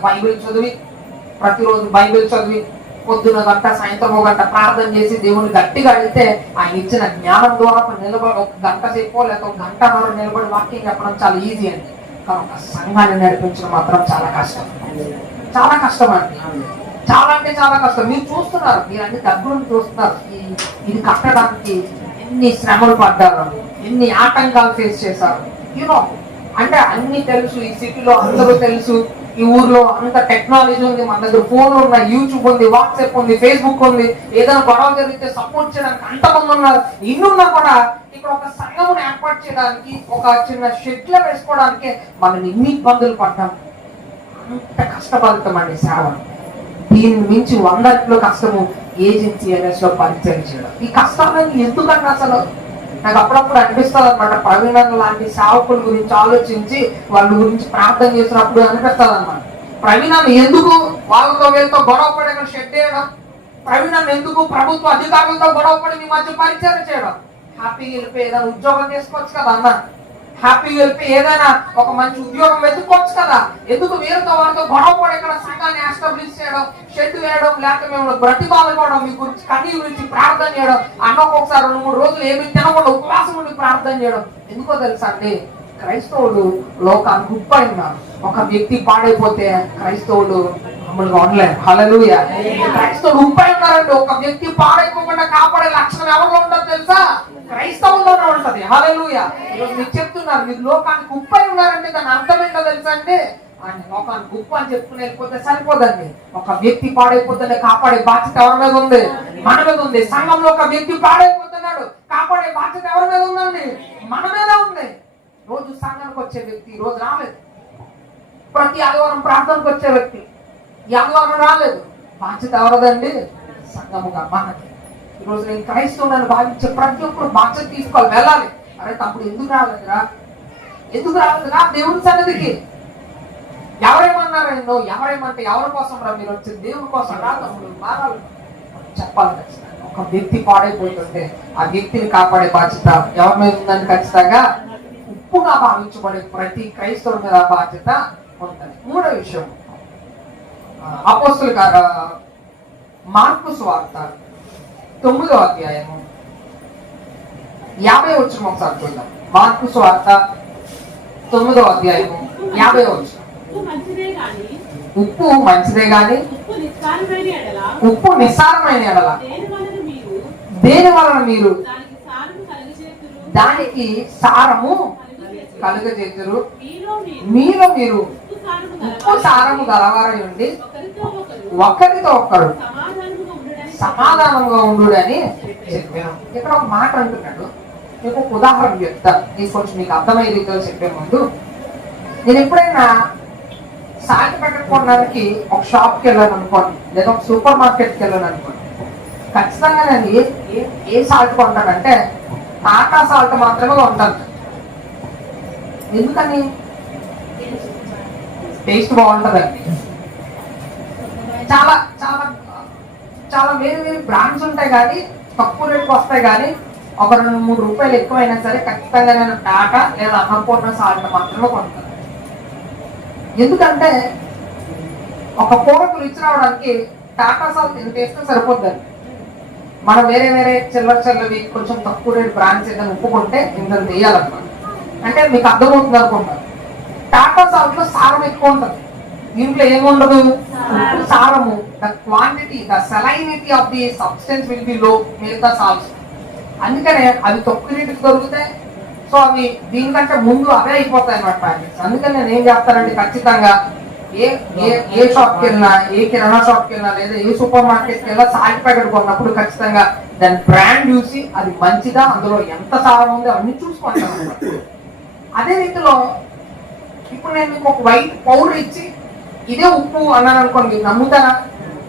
ప్రతిరోజు బైబిల్ చదివి పొద్దున గంట సాయంత్రం 1 గంట ప్రార్థన చేసి దేవుని గట్టిగా అడిగితే ఆయన ఇచ్చిన జ్ఞానం ద్వారా నిలబడి 1 గంట సేపో లేక 1 గంటన్నర నిలబడి వాక్యం చెప్పడం చాలా ఈజీ అండి. కానీ ఒక సంఘాన్ని నడిపించడం మాత్రం చాలా కష్టం అండి. చాలా అంటే చాలా కష్టం. మీరు చూస్తున్నారు, మీరు అన్ని దగ్గరుండి చూస్తున్నారు. ఇది కట్టడానికి ఎన్ని శ్రమలు పడ్డారు, ఎన్ని ఆటంకాలు ఫేస్ చేశారు. యూనో అంటే అన్ని తెలుసు, ఈ సిటీలో అందరూ తెలుసు, ఈ ఊర్లో అంత టెక్నాలజీ ఉంది, మన దగ్గర ఫోన్లు ఉన్నాయి, యూట్యూబ్ ఉంది, వాట్సాప్ ఉంది, ఫేస్బుక్ ఉంది. ఏదైనా గొడవ జరిగితే సపోర్ట్ చేయడానికి అంతమంది ఉన్నారు. ఇన్నున్నా కూడా ఇక్కడ ఒక సంఘమును ఏర్పాటు చేయడానికి, ఒక చిన్న షెడ్లో వేసుకోవడానికి మనం ఎన్ని ఇబ్బందులు పడ్డాం. అంత కష్టపడతామండి సేవ. దీన్ని మించి 100 కష్టము ఏజెన్సీ ఏరియాస్ లో పరిచయం చేయడం. ఈ కష్టాలన్నీ ఎందుకంటే అసలు నాకు అప్పుడప్పుడు అనిపిస్తుంది అనమాట. ప్రవీణ లాంటి సేవకుల గురించి ఆలోచించి వాళ్ళ గురించి ప్రార్థన చేసినప్పుడు అనిపిస్తుంది అనమాట. ప్రవీణ ఎందుకు వాళ్ళతో వీళ్ళతో గొడవ పడి షెడ్ వేయడం, ప్రవీణ ఎందుకు ప్రభుత్వ అధికారులతో గొడవ పడి మీ మధ్య పరిచయం చేయడం. హ్యాపీగా వెళ్ళిపోయి ఏదైనా ఉద్యోగం చేసుకోవచ్చు కదా అన్న, హ్యాపీగా వెళ్ళిపోయి ఏదైనా ఒక మంచి ఉద్యోగం వెతుక్కోవచ్చు కదా. ఎందుకు వీరితో వాళ్ళతో గొడవ పడి ఇక్కడ సంఘాన్ని ఎస్టాబ్లిష్ చేయడం, షెడ్ వేయడం, లేకపోతే మేము బ్రతిమాలుకోవడం, మీ గురించి కన్నీ గురించి ప్రార్థన చేయడం, అన్నకు ఒకసారి 2-3 రోజులు ఏమి తినకుండా ఉపవాసం ఉండి ప్రార్థన చేయడం. ఎందుకో తెలుసా అండి, క్రైస్తవులు లోకానికి ఉప్పై ఉన్నారు. ఒక వ్యక్తి పాడైపోతే క్రైస్తవులు మామూలుగా ఉండలేరు. హల్లెలూయా. క్రైస్తవులు ఉప్పై ఉన్నారండి. ఒక వ్యక్తి పాడైపోకుండా కాపాడే లక్షణం ఎవరిలో ఉంటుందో తెలుసా? క్రైస్తవుల్లోనే ఉంటది. హల్లెలూయా. ఈరోజు మీకు చెప్తున్నారు, మీరు లోకానికి ఉప్పై ఉన్నారంటే దాని అర్థం ఏంటో తెలుసా అండి? ఆయన లోకానికి ఉప్పు అని చెప్పుకుని వెళ్ళిపోతే సరిపోదండి. ఒక వ్యక్తి పాడైపోతుంటే కాపాడే బాధ్యత ఎవరి మీద ఉంది? మన మీద ఉంది. సంఘంలో ఒక వ్యక్తి పాడైపోతున్నాడు, కాపాడే బాధ్యత ఎవరి మీద ఉందండి? మన మీద ఉంది. రోజు సంఘానికి వచ్చే వ్యక్తి ఈ రోజు రాలేదు. ప్రతి ఆదివారం ప్రార్థనకు వచ్చే వ్యక్తి ఈ ఆదివారం రాలేదు. బాధ్యత ఎవరదండి? సంఘముగా మనకి. ఈరోజు నేను క్రైస్తవులను భావించే ప్రతి ఒక్కరు బాధ్యత తీసుకోవాలి, వెళ్ళాలి. అరే తప్పుడు ఎందుకు రాలేదురా, ఎందుకు రాలేదురా దేవుని సన్నిధికి? ఎవరేమన్నారు? ఎవరేమంటే ఎవరి కోసం రా మీరు వచ్చింది? దేవుని కోసం రా తమ్ముడు, మారాలి చెప్పాలి. ఖచ్చితంగా ఒక వ్యక్తి పాడైపోతుంటే ఆ వ్యక్తిని కాపాడే బాధ్యత ఎవరి మీద ఉందని ఖచ్చితంగా ఉప్పుగా భావించబడే ప్రతి క్రైస్తవుల మీద బాధ్యత ఉంటుంది. మూడో విషయం, అపోస్తలుల మార్కు సువార్త 9వ అధ్యాయము 50వ వచనం ఒకసారి చూద్దాం. మార్కు సువార్త 9వ అధ్యాయము 50వ వచనం. ఉప్పు మంచిదే గాని ఉప్పు నిస్సారమైన ఎడల దేని వలన మీరు దానికి సారము కలుగజేతురు. మీలో మీరు ఉప్పు సారము గలవారై ఉండి ఒకరితో ఒకరు సమాధానంగా ఉండు అని చెప్పాను. ఇక్కడ ఒక మాట అంటున్నాడు. మీకు ఒక ఉదాహరణ చెప్తా, నేను కొంచెం మీకు అర్థమయ్యే రీతిలో చెప్పే ముందు. నేను ఎప్పుడైనా సాల్ట్ పెట్టుకోవడానికి ఒక షాప్కి వెళ్ళాను అనుకోండి, లేదా ఒక సూపర్ మార్కెట్కి వెళ్ళాను అనుకోండి, ఖచ్చితంగా నేను ఏ సాల్ట్ కొంటానంటే టాటా సాల్ట్ మాత్రమే కొంటాను. ఎందుకని? టేస్ట్ బాగుంటుందండి. చాలా చాలా చాలా వేరు వేరు బ్రాండ్స్ ఉంటాయి కానీ తక్కువ రేటుకి వస్తాయి, కానీ ఒక 2-3 రూపాయలు ఎక్కువైనా సరే ఖచ్చితంగా నేను టాటా లేదా అన్నపూర్ణ సాల్ట్ మాత్రమే కొంటాను. ఎందుకంటే ఒక కూరకు రుచి రావడానికి టాటా సాల్ట్ ఎంత వేస్తే సరిపోద్దండి. మనం వేరే వేరే చిల్లవి కొంచెం తక్కువ రేటు బ్రాండ్స్ ఏదైనా ఉప్పుకుంటే ఇంత వేయాలన్నమాట. అంటే మీకు అర్థమవుతుంది అనుకుంటారు. టాటా సాల్ట్ లో సారం ఎక్కువ ఉంటుంది, దీంట్లో ఏముండదు? సారము. The quantity, the salinity of the substance will be లో మిగతా సాల్ట్స్. అందుకనే అవి తక్కువ రేటుకి దొరుకుతాయి. సో అవి దీనికంటే ముందు అవే అయిపోతాయి అన్నమాట ప్యాకెట్స్. అందుకని నేను ఏం చేస్తానంటే ఖచ్చితంగా ఏ షాప్కి వెళ్ళినా, ఏ కిరాణా షాప్కి వెళ్ళినా, లేదా ఏ సూపర్ మార్కెట్కి వెళ్ళినా సాల్ట్ ప్యాకెట్ కొన్నప్పుడు ఖచ్చితంగా దాని బ్రాండ్ చూసి అది మంచిదా, అందులో ఎంత సారం ఉందో అన్ని చూసుకుంటాను. అదే రీతిలో ఇప్పుడు నేను మీకు ఒక వైట్ పౌడర్ ఇచ్చి ఇదే ఉప్పు అన్నాను అనుకోండి, మీకు నమ్ముతారా?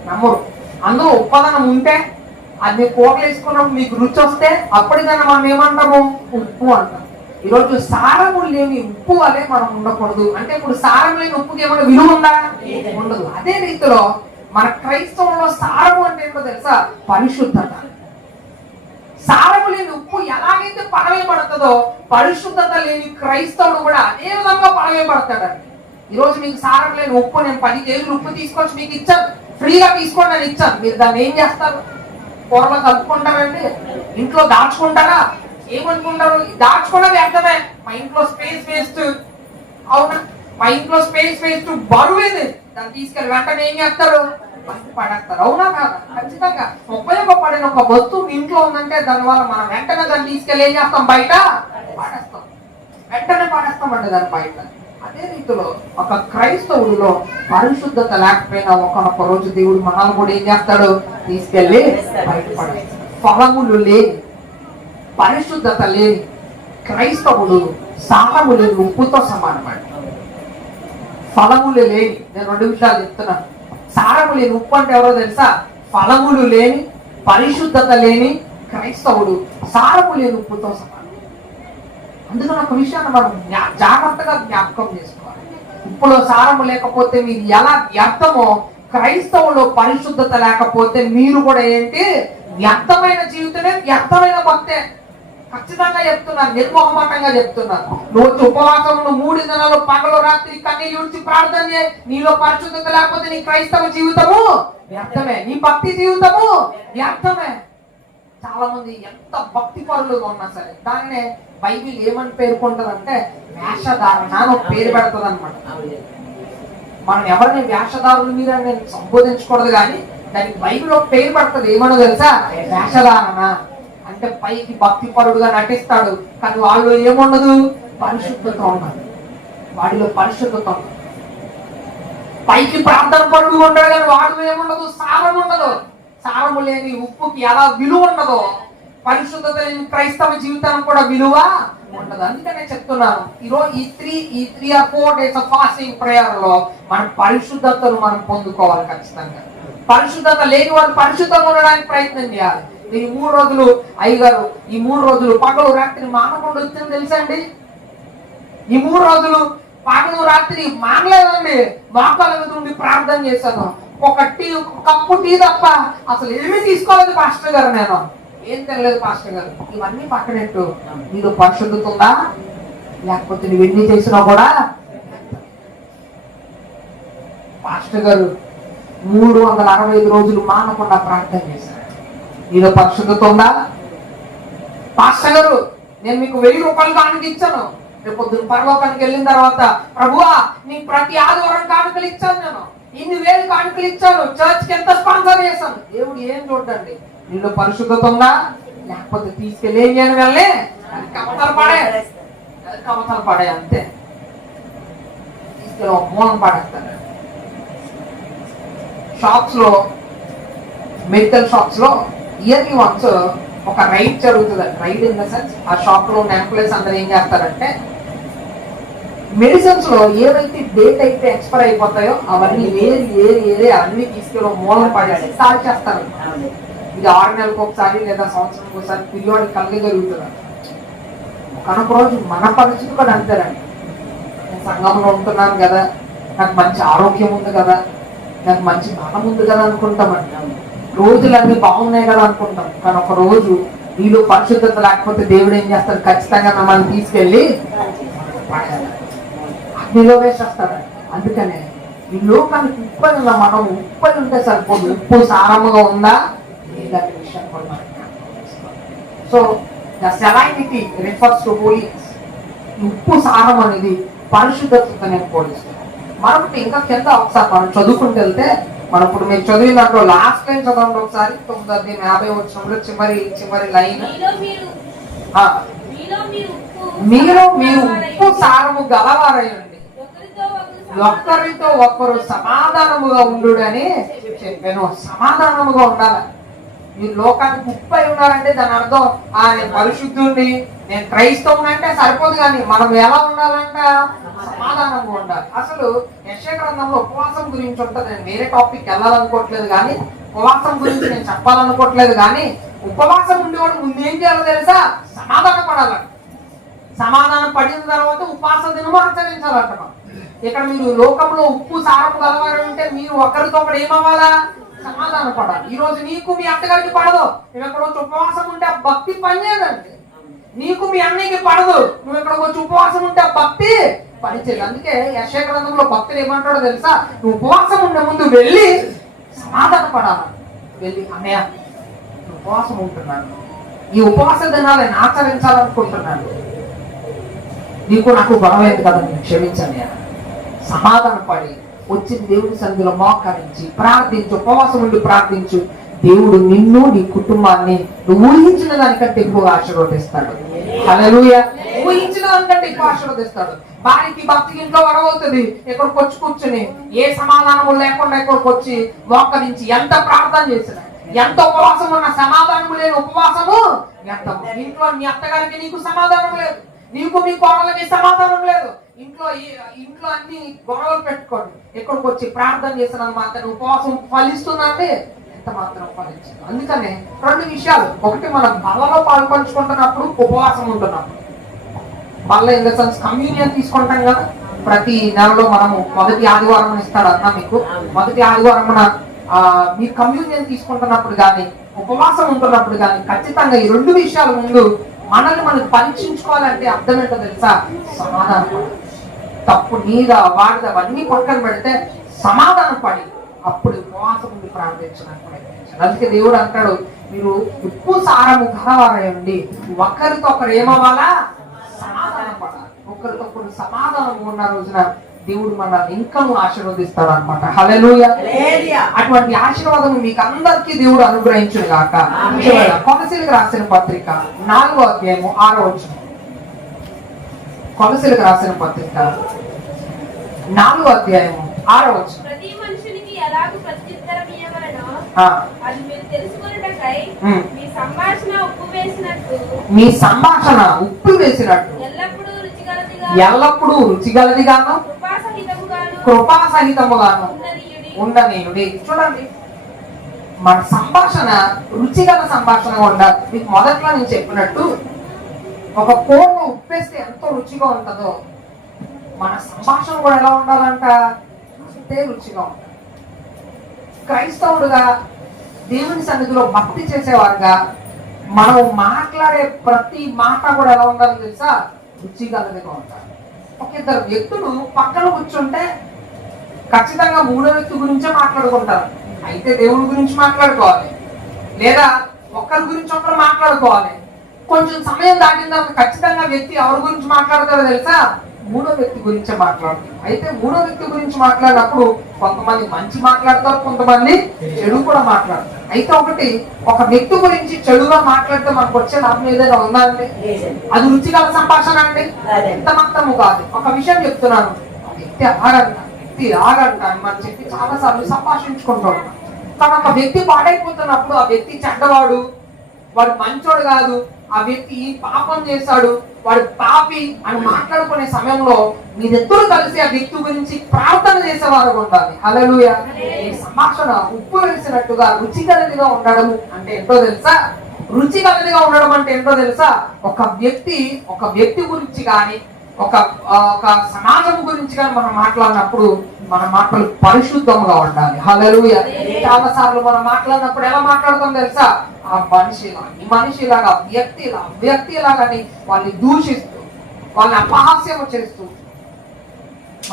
నమ్మరు. అందులో ఉప్పదనం ఉంటే అది మీరు కూరలు వేసుకున్నప్పుడు మీకు రుచి వస్తే అప్పటికన్నా మనం ఏమంటాము? ఉప్పు అంటాం. ఈరోజు సారము లేని ఉప్పు వలె మనం ఉండకూడదు. అంటే ఇప్పుడు సారం లేని ఉప్పుకి ఏమైనా విలువ ఉందా? ఉండదు. అదే రీతిలో మన క్రైస్తవంలో సారము అంటే ఏంటో తెలుసా? పరిశుద్ధత. సారము లేని ఉప్పు ఎలాగైతే పడవేయబడుతుందో పరిశుద్ధత లేని క్రైస్తవుడు కూడా అదే విధంగా పడవేయబడతాడండి. ఈరోజు మీకు సారం లేని ఉప్పు నేను 10 కేజీలు ఉప్పు తీసుకొచ్చి మీకు ఇచ్చాను, ఫ్రీగా తీసుకోండి అని ఇచ్చాను. మీరు దాన్ని ఏం చేస్తారు? కూరలో కలుపుకుంటారండి? ఇంట్లో దాచుకుంటారా? ఏమనుకుంటారు? దాచుకోవడం వ్యర్థమే. మా ఇంట్లో స్పేస్ వేస్ట్. అవునా? మా ఇంట్లో స్పేస్ వేస్ట్, బరువేది. దాన్ని తీసుకెళ్ళి వెంటనే ఏం చేస్తారు? పడేస్తారు. అవునా కాదా? ఖచ్చితంగా ఉపయోగపడిన ఒక వస్తువు ఇంట్లో ఉందంటే దానివల్ల మనం వెంటనే దాన్ని తీసుకెళ్ళి ఏం చేస్తాం? బయట పడేస్తాం. వెంటనే పడేస్తామండి దాన్ని బయట. అదే రీతిలో ఒక క్రైస్తవుడిలో పరిశుద్ధత లేకపోయినా ఒకనొక రోజు దేవుడు మనల్ని కూడా ఏం చేస్తాడు? తీసుకెళ్ళి బయటపడేస్తాడు. ఫలములు లేని, పరిశుద్ధత లేని క్రైస్తవుడు సారము లేని ఉప్పుతో సమానమండి. ఫలములు లేని, నేను 2 విషయాలు చెప్తున్నాను. సారము లేని ఉప్పు అంటే ఎవరో తెలుసా? ఫలములు లేని, పరిశుద్ధత లేని క్రైస్తవుడు సారము లేని ఉప్పుతో సమానం. అందుకని ఒక విషయాన్ని మనం జాగ్రత్తగా జ్ఞాపకం చేసుకోవాలి. ఉప్పులో సారము లేకపోతే మీరు ఎలా వ్యర్థమో, క్రైస్తవులో పరిశుద్ధత లేకపోతే మీరు కూడా ఏంటి? వ్యర్థమైన జీవితమే, వ్యర్థమైన భక్తే. ఖచ్చితంగా చెప్తున్నాను, నిర్మోహమాటంగా చెప్తున్నాను. నువ్వు ఉపవాసంలో 3 దినాలు పగలు రాత్రి కన్నీళ్ళు విడిచి ప్రార్థన చేయి. నీలో పరిశుద్ధత లేకపోతే నీ క్రైస్తవ జీవితము వ్యర్థమే, నీ భక్తి జీవితము వ్యర్థమే. చాలా మంది ఎంత భక్తి పరులుగా ఉన్నా సరే దాన్నే బైబిల్ ఏమని పేర్కొంటదంటే వేషధారణ అని ఒక పేరు పెడుతుంది అనమాట. మనం ఎవరిని వేషధారులు మీద నేను సంబోధించకూడదు, కానీ దానికి బైబిల్ ఒక పేరు పడుతుంది. ఏమనో తెలుసా? వేషధారణ. అంటే పైకి భక్తి పరుడుగా నటిస్తాడు, కానీ వాళ్ళు ఏముండదు, పరిశుద్ధత ఉండదు. వాడిలో పరిశుద్ధత ఉండదు. పైకి ప్రార్థన పరుడుగా ఉంటాడు, కానీ వాడిలో ఏముండదు, సారం ఉండదు. సారము లేని ఉప్పుకి ఎలా విలువ ఉండదో పరిశుద్ధత లేని క్రైస్తవ జీవితానికి కూడా విలువ ఉండదు. అందుకనే చెప్తున్నాను, ఈరోజు ఈ 3 or 4 days of fasting prayer లో మన పరిశుద్ధతను మనం పొందుకోవాలి. ఖచ్చితంగా పరిశుద్ధత లేని వాళ్ళు పరిశుద్ధంగా ఉండడానికి ప్రయత్నం చేయాలి. ఈ 3 రోజులు అయ్యగారు ఈ 3 రోజులు పగలు రాత్రి మానకుండా వచ్చింది తెలుసా అండి? ఈ 3 రోజులు పగలు రాత్రి మానలేదండి. మోకాళ్ళ మీద ఉండి ప్రార్థన చేశాను. ఒక కప్పు టీ తప్ప అసలు ఏమీ తీసుకోలేదు పాస్టర్ గారు. నేను ఏం తినలేదు పాస్టర్ గారు. ఇవన్నీ పక్కనట్టు నీలో పరిశుద్ధత ఉందా? లేకపోతే నువ్వు ఎన్ని చేసినా కూడా? పాస్టర్ గారు 365 రోజులు మానకుండా ప్రార్థన చేశారు. నీలో పరిశుద్ధత ఉందా? పాస్టర్ గారు నేను మీకు 1000 రూపాయలు కానుక ఇచ్చాను, రేపు పొద్దున్న పరలోకానికి వెళ్ళిన తర్వాత ప్రభువా నీకు ప్రతి ఆదివారం కానుకలు ఇచ్చాను, నేను ఇన్ని 1000 కానుకలు ఇచ్చాను, చర్చ్కి ఎంత స్పాన్సర్ చేశాను. దేవుడు ఏం చూడండి, నీలో పరిశుద్ధత ఉందా? లేకపోతే తీసుకెళ్ళి ఏం చేయను వెళ్ళే అది కమతలు పడే అంతే. తీసుకెళ్ళి ఒక మూలం పడేస్తాడు. షాప్స్ లో, మెడికల్ షాప్స్ లో ఇయర్లీ వన్స్ ఒక రైడ్ జరుగుతుంది. రైడ్ ఇన్ ద సెన్స్ ఆ షాప్ లో ఉన్న ఎంప్లాయీస్ అందరూ ఏం చేస్తారంటే మెడిసిన్స్ లో ఏవైతే డేట్ అయితే ఎక్స్పైర్ అయిపోతాయో అవన్నీ ఏరి అన్ని తీసుకెళ్ళి మూలం పడేసి స్టార్ట్ చేస్తారు. ఇది 6 నెలలకు ఒకసారి లేదా సంవత్సరానికి ఒకసారి పిల్లవాడికి కలిగే జరుగుతుంది. కనుక రోజు మన పరిస్థితి కూడా అంతేనండి. నేను సంఘంలో ఉంటున్నాను కదా, నాకు మంచి ఆరోగ్యం ఉంది కదా, నాకు మంచి బలం ఉంది కదా అనుకుంటామండి. రోజులన్నీ బాగున్నాయి కదా అనుకుంటాం, కానీ ఒక రోజు నీలో పరిశుద్ధత లేకపోతే దేవుడు ఏం చేస్తాడు? ఖచ్చితంగా మిమ్మల్ని తీసుకెళ్ళి అగ్నిలో వేసేస్తాడు. అందుకనే ఈ లోకానికి ఉప్పై ఉన్న మనం ఉప్పై ఉంటే సరిపోదు, ఉప్పు సారముగా ఉందా లేదా విషయం కూడా మనకి. So the salinity refers to holiness. ఉప్పు సారం అనేది పరిశుద్ధతతో నేను పోలిస్తాను. మరొకటి ఇంకా కింద ఒకసారి మనం చదువుకుంటూ వెళ్తే, మనం ఇప్పుడు మీరు చదివినట్టు లాస్ట్ లైన్ చదవండి ఒకసారి. 9:50 వచ్చినప్పుడు చివరి లైన్, మీరు ఉప్పు సారము గలవారయండి, ఒక్కరితో ఒక్కరు సమాధానముగా ఉండు అని చెప్పాను. సమాధానముగా ఉండాలి. మీరు లోకానికి ఉప్పు అయి ఉన్నారంటే దాని అర్థం నేను పరిశుద్ధుడిని, నేను క్రైస్తవుని అంటే సరిపోదు, కానీ మనం ఎలా ఉండాలంట? సమాధానంగా ఉండాలి. అసలు యెషయా గ్రంథంలో ఉపవాసం గురించి ఉంటుంది. నేను వేరే టాపిక్ వెళ్ళాలనుకోవట్లేదు, కానీ ఉపవాసం గురించి నేను చెప్పాలనుకోవట్లేదు, కానీ ఉపవాసం ఉండేవాడు ముందు ఏం చేయాలో తెలుసా? సమాధానం పడాలి. సమాధానం పడిన తర్వాత ఉపవాస దినము ఆచరించాలంట. ఇక్కడ మీరు లోకంలో ఉప్పు సారపు గలవారు ఉంటే మీరు ఒకరితో ఒకరు ఏమవ్వాలా? సమాధానం పడాలి. ఈ రోజు నీకు మీ అత్తగారికి పడదు, నువ్వు ఎక్కడ వచ్చి ఉపవాసం ఉంటే ఆ భక్తి పనిచేయదండి. నీకు మీ అన్నయ్యకి పడదు, నువ్వు ఇక్కడ వచ్చి ఉపవాసం ఉంటే ఆ భక్తి పనిచేయదు. అందుకే యెషయా గ్రంథంలో భక్తులు ఏమంటాడో తెలుసా? నువ్వు ఉపవాసం ఉండే ముందు వెళ్ళి సమాధాన పడాలి. వెళ్ళి అన్నయ్య ఉపవాసం ఉంటున్నాను, ఈ ఉపవాస దినాలను ఆచరించాలనుకుంటున్నాను, నీకు నాకు గొడవైంది కదా, నేను క్షమించండి. సమాధాన పడి వచ్చిన దేవుడి సన్నిధిలో మోకరించి ప్రార్థించు, ఉపవాసం ఉండి ప్రార్థించు. దేవుడు నిన్ను నీ కుటుంబాన్ని నువ్వు ఊహించిన దానికంటే ఎక్కువ ఆశీర్వదిస్తాడు. హల్లెలూయా. ఊహించిన దానికంటే ఎక్కువ ఆశీర్వదిస్తాడు. వారికి భక్తికి ఇంట్లో వరవవుతుంది, ఇక్కడికి వచ్చి కూర్చుని ఏ సమాధానము లేకుండా ఇక్కడికి వచ్చి మోకరించి ఎంత ప్రార్థన చేసిన, ఎంత ఉపవాసం ఉన్న సమాధానము లేని ఉపవాసము ఎంత. ఇంట్లో నీ అత్తగారికి నీకు సమాధానం లేదు, నీకు మీ కోడలకి సమాధానం లేదు, ఇంట్లో అన్ని గొడవలు పెట్టుకోండి. ఇక్కడికి వచ్చి ప్రార్థన చేసిన మాత్రం ఉపవాసం ఫలిస్తుందండి? ఎంత మాత్రం ఫలించదు. అందుకనే 2 విషయాలు. ఒకటి, మనం బల్లలో పాల్పంచుకుంటున్నప్పుడు, ఉపవాసం ఉంటున్నప్పుడు. బల్ల ఇన్ ద సెన్స్ కమ్యూనియన్ తీసుకుంటాం కదా, ప్రతి నెలలో మనము మొదటి ఆదివారం ఇస్తాడు అన్న మీకు. మొదటి ఆదివారం మీ కమ్యూనియన్ తీసుకుంటున్నప్పుడు కానీ ఉపవాసం ఉంటున్నప్పుడు కానీ ఖచ్చితంగా ఈ 2 విషయాల ముందు మనల్ని మనం పరీక్షించుకోవాలంటే అర్థం ఏంటో తెలుసా? సమాధానం. తప్పు నీదా వాడిదా అవన్నీ పక్కన పెడితే సమాధానం పడి అప్పుడు ఉపవాసం ఉండి ప్రార్థించడానికి ప్రయత్నించాలి. అందుకే దేవుడు అంటాడు, మీరు ఉప్పు సారము కలవారండి, ఒకరితో ఒకరు ఏమవ్వాలా? సమాధానం పడాలి. ఒకరికొకరు సమాధానం ఉన్న రోజున దేవుడు మనల్ని ఇంకా ఆశీర్వదిస్తాడు అనమాట. హల్లెలూయా. అటువంటి ఆశీర్వాదం మీకు అందరికీ దేవుడు అనుగ్రహించును గాక. కొలసీలకు రాసిన పత్రిక 4వ అధ్యాయము 6వ వచనం. కొలసీలకు రాసిన పత్రిక 4వ అధ్యాయము 6వ వచనం. ప్రతి మనుషునికి ఎలాగూ ప్రత్యుత్తరం ఇవ్వవలెనో అది మీరు తెలుసుకొనుటకై మీ సంభాషణ ఉప్పు వేసినట్టు ఎల్లప్పుడూ రుచిగలదిగాను కృపాసహితముగాను ఉండనీయుడి. చూడండి, మన సంభాషణ రుచిగల సంభాషణ ఉండాలి. మీకు మొదట్లో నేను చెప్పినట్టు ఒక కూరలో ఉప్పేస్తే ఎంతో రుచిగా ఉంటుందో మన సంభాషణ కూడా ఎలా ఉండాలంట? అంతే రుచిగా ఉండాలి. క్రైస్తవుడుగా దేవుని సన్నిధిలో భక్తి చేసేవారుగా మనం మాట్లాడే ప్రతి మాట కూడా ఎలా ఉండాలో తెలుసా? రుచిగలదిగా ఉండాలి. ఒక ఇద్దరు వ్యక్తులు పక్కన కూర్చుంటే ఖచ్చితంగా మూడో వ్యక్తి గురించే మాట్లాడుకుంటారు. అయితే దేవుని గురించి మాట్లాడుకోవాలి, లేదా ఒకరి గురించి ఒకరు మాట్లాడుకోవాలి. కొంచెం సమయం దాటిన తర్వాత ఖచ్చితంగా వ్యక్తి ఎవరి గురించి మాట్లాడతారో తెలుసా? మూడో వ్యక్తి గురించే మాట్లాడుతారు. అయితే మూడో వ్యక్తి గురించి మాట్లాడినప్పుడు కొంతమంది మంచి మాట్లాడతారు, కొంతమంది చెడు కూడా మాట్లాడతారు. అయితే ఒక వ్యక్తి గురించి చెడుగా మాట్లాడితే మనకు వచ్చే లాభం ఏదైనా ఉందా అండి? అది రుచిగల సంభాషణ అండి? ఎంత మాత్రము కాదు. ఒక విషయం చెప్తున్నాను, వ్యక్తి ఆగంట అని మనం చెప్పి చాలా సార్లు సంభాషించుకుంటూ ఉంటాం. కానీ ఒక వ్యక్తి పాడైపోతున్నప్పుడు ఆ వ్యక్తి చెడ్డవాడు, వాడు మంచోడు కాదు, ఆ వ్యక్తి పాపం చేశాడు, వాడు పాపి అని మాట్లాడుకునే సమయంలో మీరిద్దరూ కలిసి ఆ వ్యక్తి గురించి ప్రార్థన చేసేవారు ఉండాలి. హల్లెలూయా. ఈ సంభాషణ ఉప్పు వేసినట్టుగా రుచిగలదిగా ఉండడం అంటే ఏంటో తెలుసా? రుచిగలదిగా ఉండడం అంటే ఏంటో తెలుసా? ఒక వ్యక్తి గురించి కానీ ఒక సమాజం గురించి కానీ మనం మాట్లాడినప్పుడు మన మాటలు పరిశుద్ధంగా ఉండాలి. హల్లెలూయా. చాలా సార్లు మనం మాట్లాడినప్పుడు ఎలా మాట్లాడతాం తెలుసా? ఆ మనిషిలాగా వ్యక్తిలాగాని వాళ్ళని దూషిస్తూ వాళ్ళని అపహాస్యం చేస్తూ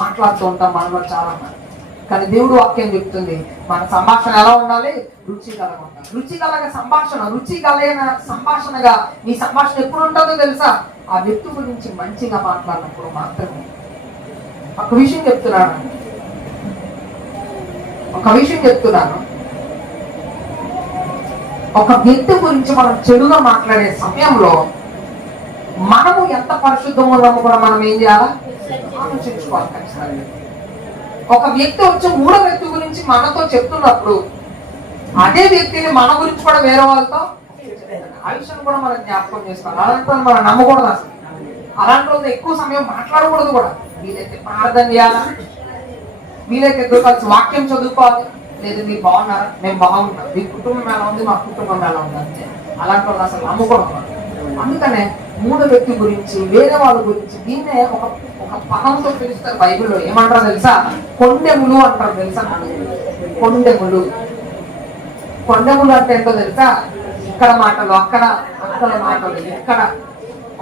మాట్లాడుతూ ఉంటాం మనలో చాలా మంది. కానీ దేవుడు వాక్యం చెప్తుంది మన సంభాషణ ఎలా ఉండాలి? రుచిగలగా ఉండాలి. రుచిగలైన సంభాషణగా మీ సంభాషణ ఎప్పుడు ఉంటుందో తెలుసా? ఆ వ్యక్తి గురించి మంచిగా మాట్లాడినప్పుడు మాత్రమే. ఒక విషయం చెప్తున్నాను, ఒక వ్యక్తి గురించి మనం చెడుగా మాట్లాడే సమయంలో మనము ఎంత పరిశుద్ధంగా ఉన్నామో కూడా మనం ఏం చేయాలా? ఆలోచించుకోవాలి ఖచ్చితంగా. ఒక వ్యక్తి వచ్చి మూడో వ్యక్తి గురించి మనతో చెప్తున్నప్పుడు అదే వ్యక్తిని మన గురించి కూడా వేరే వాళ్ళతో ఆ విషయం కూడా మనం జ్ఞాపకం చేసుకోవాలి. అలాంటి వాళ్ళు మనం నమ్మకూడదు. అసలు అలాంటి వాళ్ళతో ఎక్కువ సమయం మాట్లాడకూడదు కూడా. వీలైతే ప్రార్థన చేయాలా, వీలైతే కలిసి వాక్యం చదువుకోవాలి. లేదు మీరు బాగున్నారా? మేము బాగున్నాం. మీ కుటుంబం ఎలా ఉంది? మా కుటుంబం ఎలా ఉంది అంతే. అలాంటి వాళ్ళు అసలు నమ్మకూడదు. అందుకనే మూడో వ్యక్తి గురించి వేరే వాళ్ళ గురించి దీన్నే ఒక పదంతో పిలుస్తారు బైబిల్లో. ఏమంటారో తెలుసా? కొండెములు అంటారు. తెలుసా? కొండెములు అంటే ఏంటో తెలుసా? ఇక్కడ మాటలు, అక్కడ మాటలు, ఇక్కడ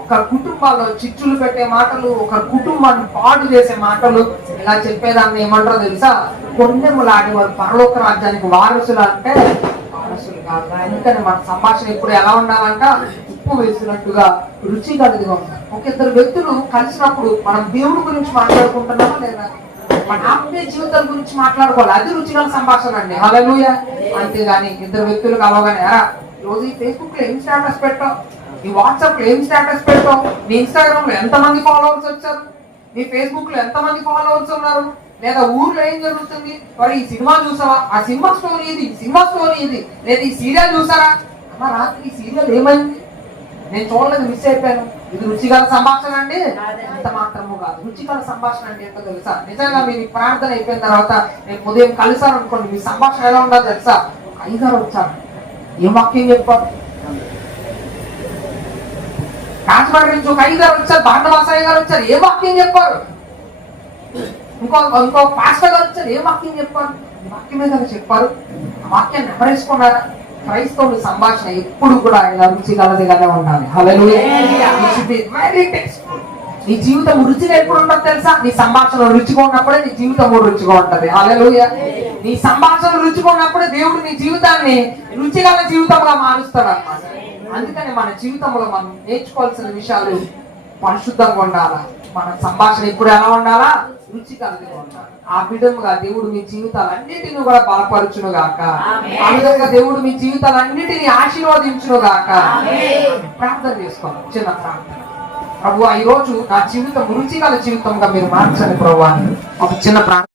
ఒక కుటుంబాల్లో చిచ్చులు పెట్టే మాటలు, ఒక కుటుంబాన్ని పాడు చేసే మాటలు, ఇలా చెప్పేదాన్ని ఏమంటారో తెలుసా? కొండెములాడి వారు పరలోక రాజ్యానికి వారసులు అంటే వారసులు కాదు. అందుకని మన సంభాషణ ఇప్పుడు ఎలా ఉండాలంట? ఉప్పు వేసినట్టుగా రుచిగలదిగా ఉండాలి. ఒక ఇద్దరు వ్యక్తులు కలిసినప్పుడు మనం దేవుడి గురించి మాట్లాడుకుంటున్నామా లేదా? మన ఆత్మీయ జీవితాల గురించి మాట్లాడుకోవాలి. అది రుచిగల సంభాషణ అండి. హల్లెలూయా. అంతేగాని ఇద్దరు వ్యక్తులు కలవగానే రోజు ఈ ఫేస్బుక్ లో ఏం స్టేటస్ పెట్టావు, ఈ వాట్సాప్ లో ఏం స్టేటస్ పెట్టావు, నీ ఇన్స్టాగ్రామ్ లో ఎంతమంది ఫాలోవర్స్ వచ్చారు, నీ ఫేస్బుక్ లో ఎంతమంది ఫాలోవర్స్ ఉన్నారు, లేదా ఊర్లో ఏం జరుగుతుంది, మరి ఈ సినిమా చూసావా, ఆ సినిమా స్టోరీ ఇది, లేదా ఈ సీరియల్ చూసారా, అమ్మ రాత్రి ఈ సీరియల్ ఏమైంది, నేను చూడలేదు, మిస్ అయిపోయాను. ఇది రుచిగల సంభాషణ అండి? అంత మాత్రము కాదు. రుచిగల సంభాషణ అంటే ఏంటో తెలుసా? నిజంగా మీరు ప్రార్థన అయిపోయిన తర్వాత నేను ఉదయం కలిసాను అనుకోండి, మీ సంభాషణ ఎలా ఉండాలి తెలుసా? అయ్యగారు వచ్చారు, ఏం వాక్యం చెప్పారు, కాచిపాటి నుంచి ఒక అయ్యగారు వచ్చారు, బాండవాసయ్య గారు వచ్చారు, ఏ వాక్యం చెప్పారు, ఇంకో పాస్టర్ గారు వచ్చారు, ఏ వాక్యం చెప్పారు, వాక్యమే కదా చెప్పారు. ఆ వాక్యాన్ని నెమరేసుకున్నారా? క్రైస్తవుల సంభాషణ ఎప్పుడు కూడా ఇలా రుచిగలదిగానే ఉండాలి. హల్లెలూయా. Very tasteful. నీ జీవితం రుచిగా ఎప్పుడు ఉంటుందో తెలుసా? నీ సంభాషణ రుచిగా ఉన్నప్పుడే నీ జీవితం రుచిగా ఉంటది. హల్లెలూయా. నీ సంభాషణ రుచిగా ఉన్నప్పుడు దేవుడు నీ జీవితాన్ని రుచిగల జీవితంగా మారుస్తాడు అన్నమాట. అందుకని మన జీవితంలో మనం నేర్చుకోవాల్సిన విషయాలు పరిశుద్ధంగా ఉండాలా, మన సంభాషణ ఇప్పుడు ఎలా ఉండాలా, రుచి కలిగి ఉండాలి. ఆ విధముగా దేవుడు మీ జీవితాలన్నిటిని కూడా బలపరచును గాక. ఆ విధంగా దేవుడు మీ జీవితాలన్నిటిని ఆశీర్వదించును గాక. ప్రార్థన చేసుకోండి, చిన్న ప్రార్థన. ప్రభువా, ఈ రోజు నా జీవితం రుచిగల జీవితంగా మీరు మార్చండి ప్రభువా. ఒక చిన్న ప్రార్థన.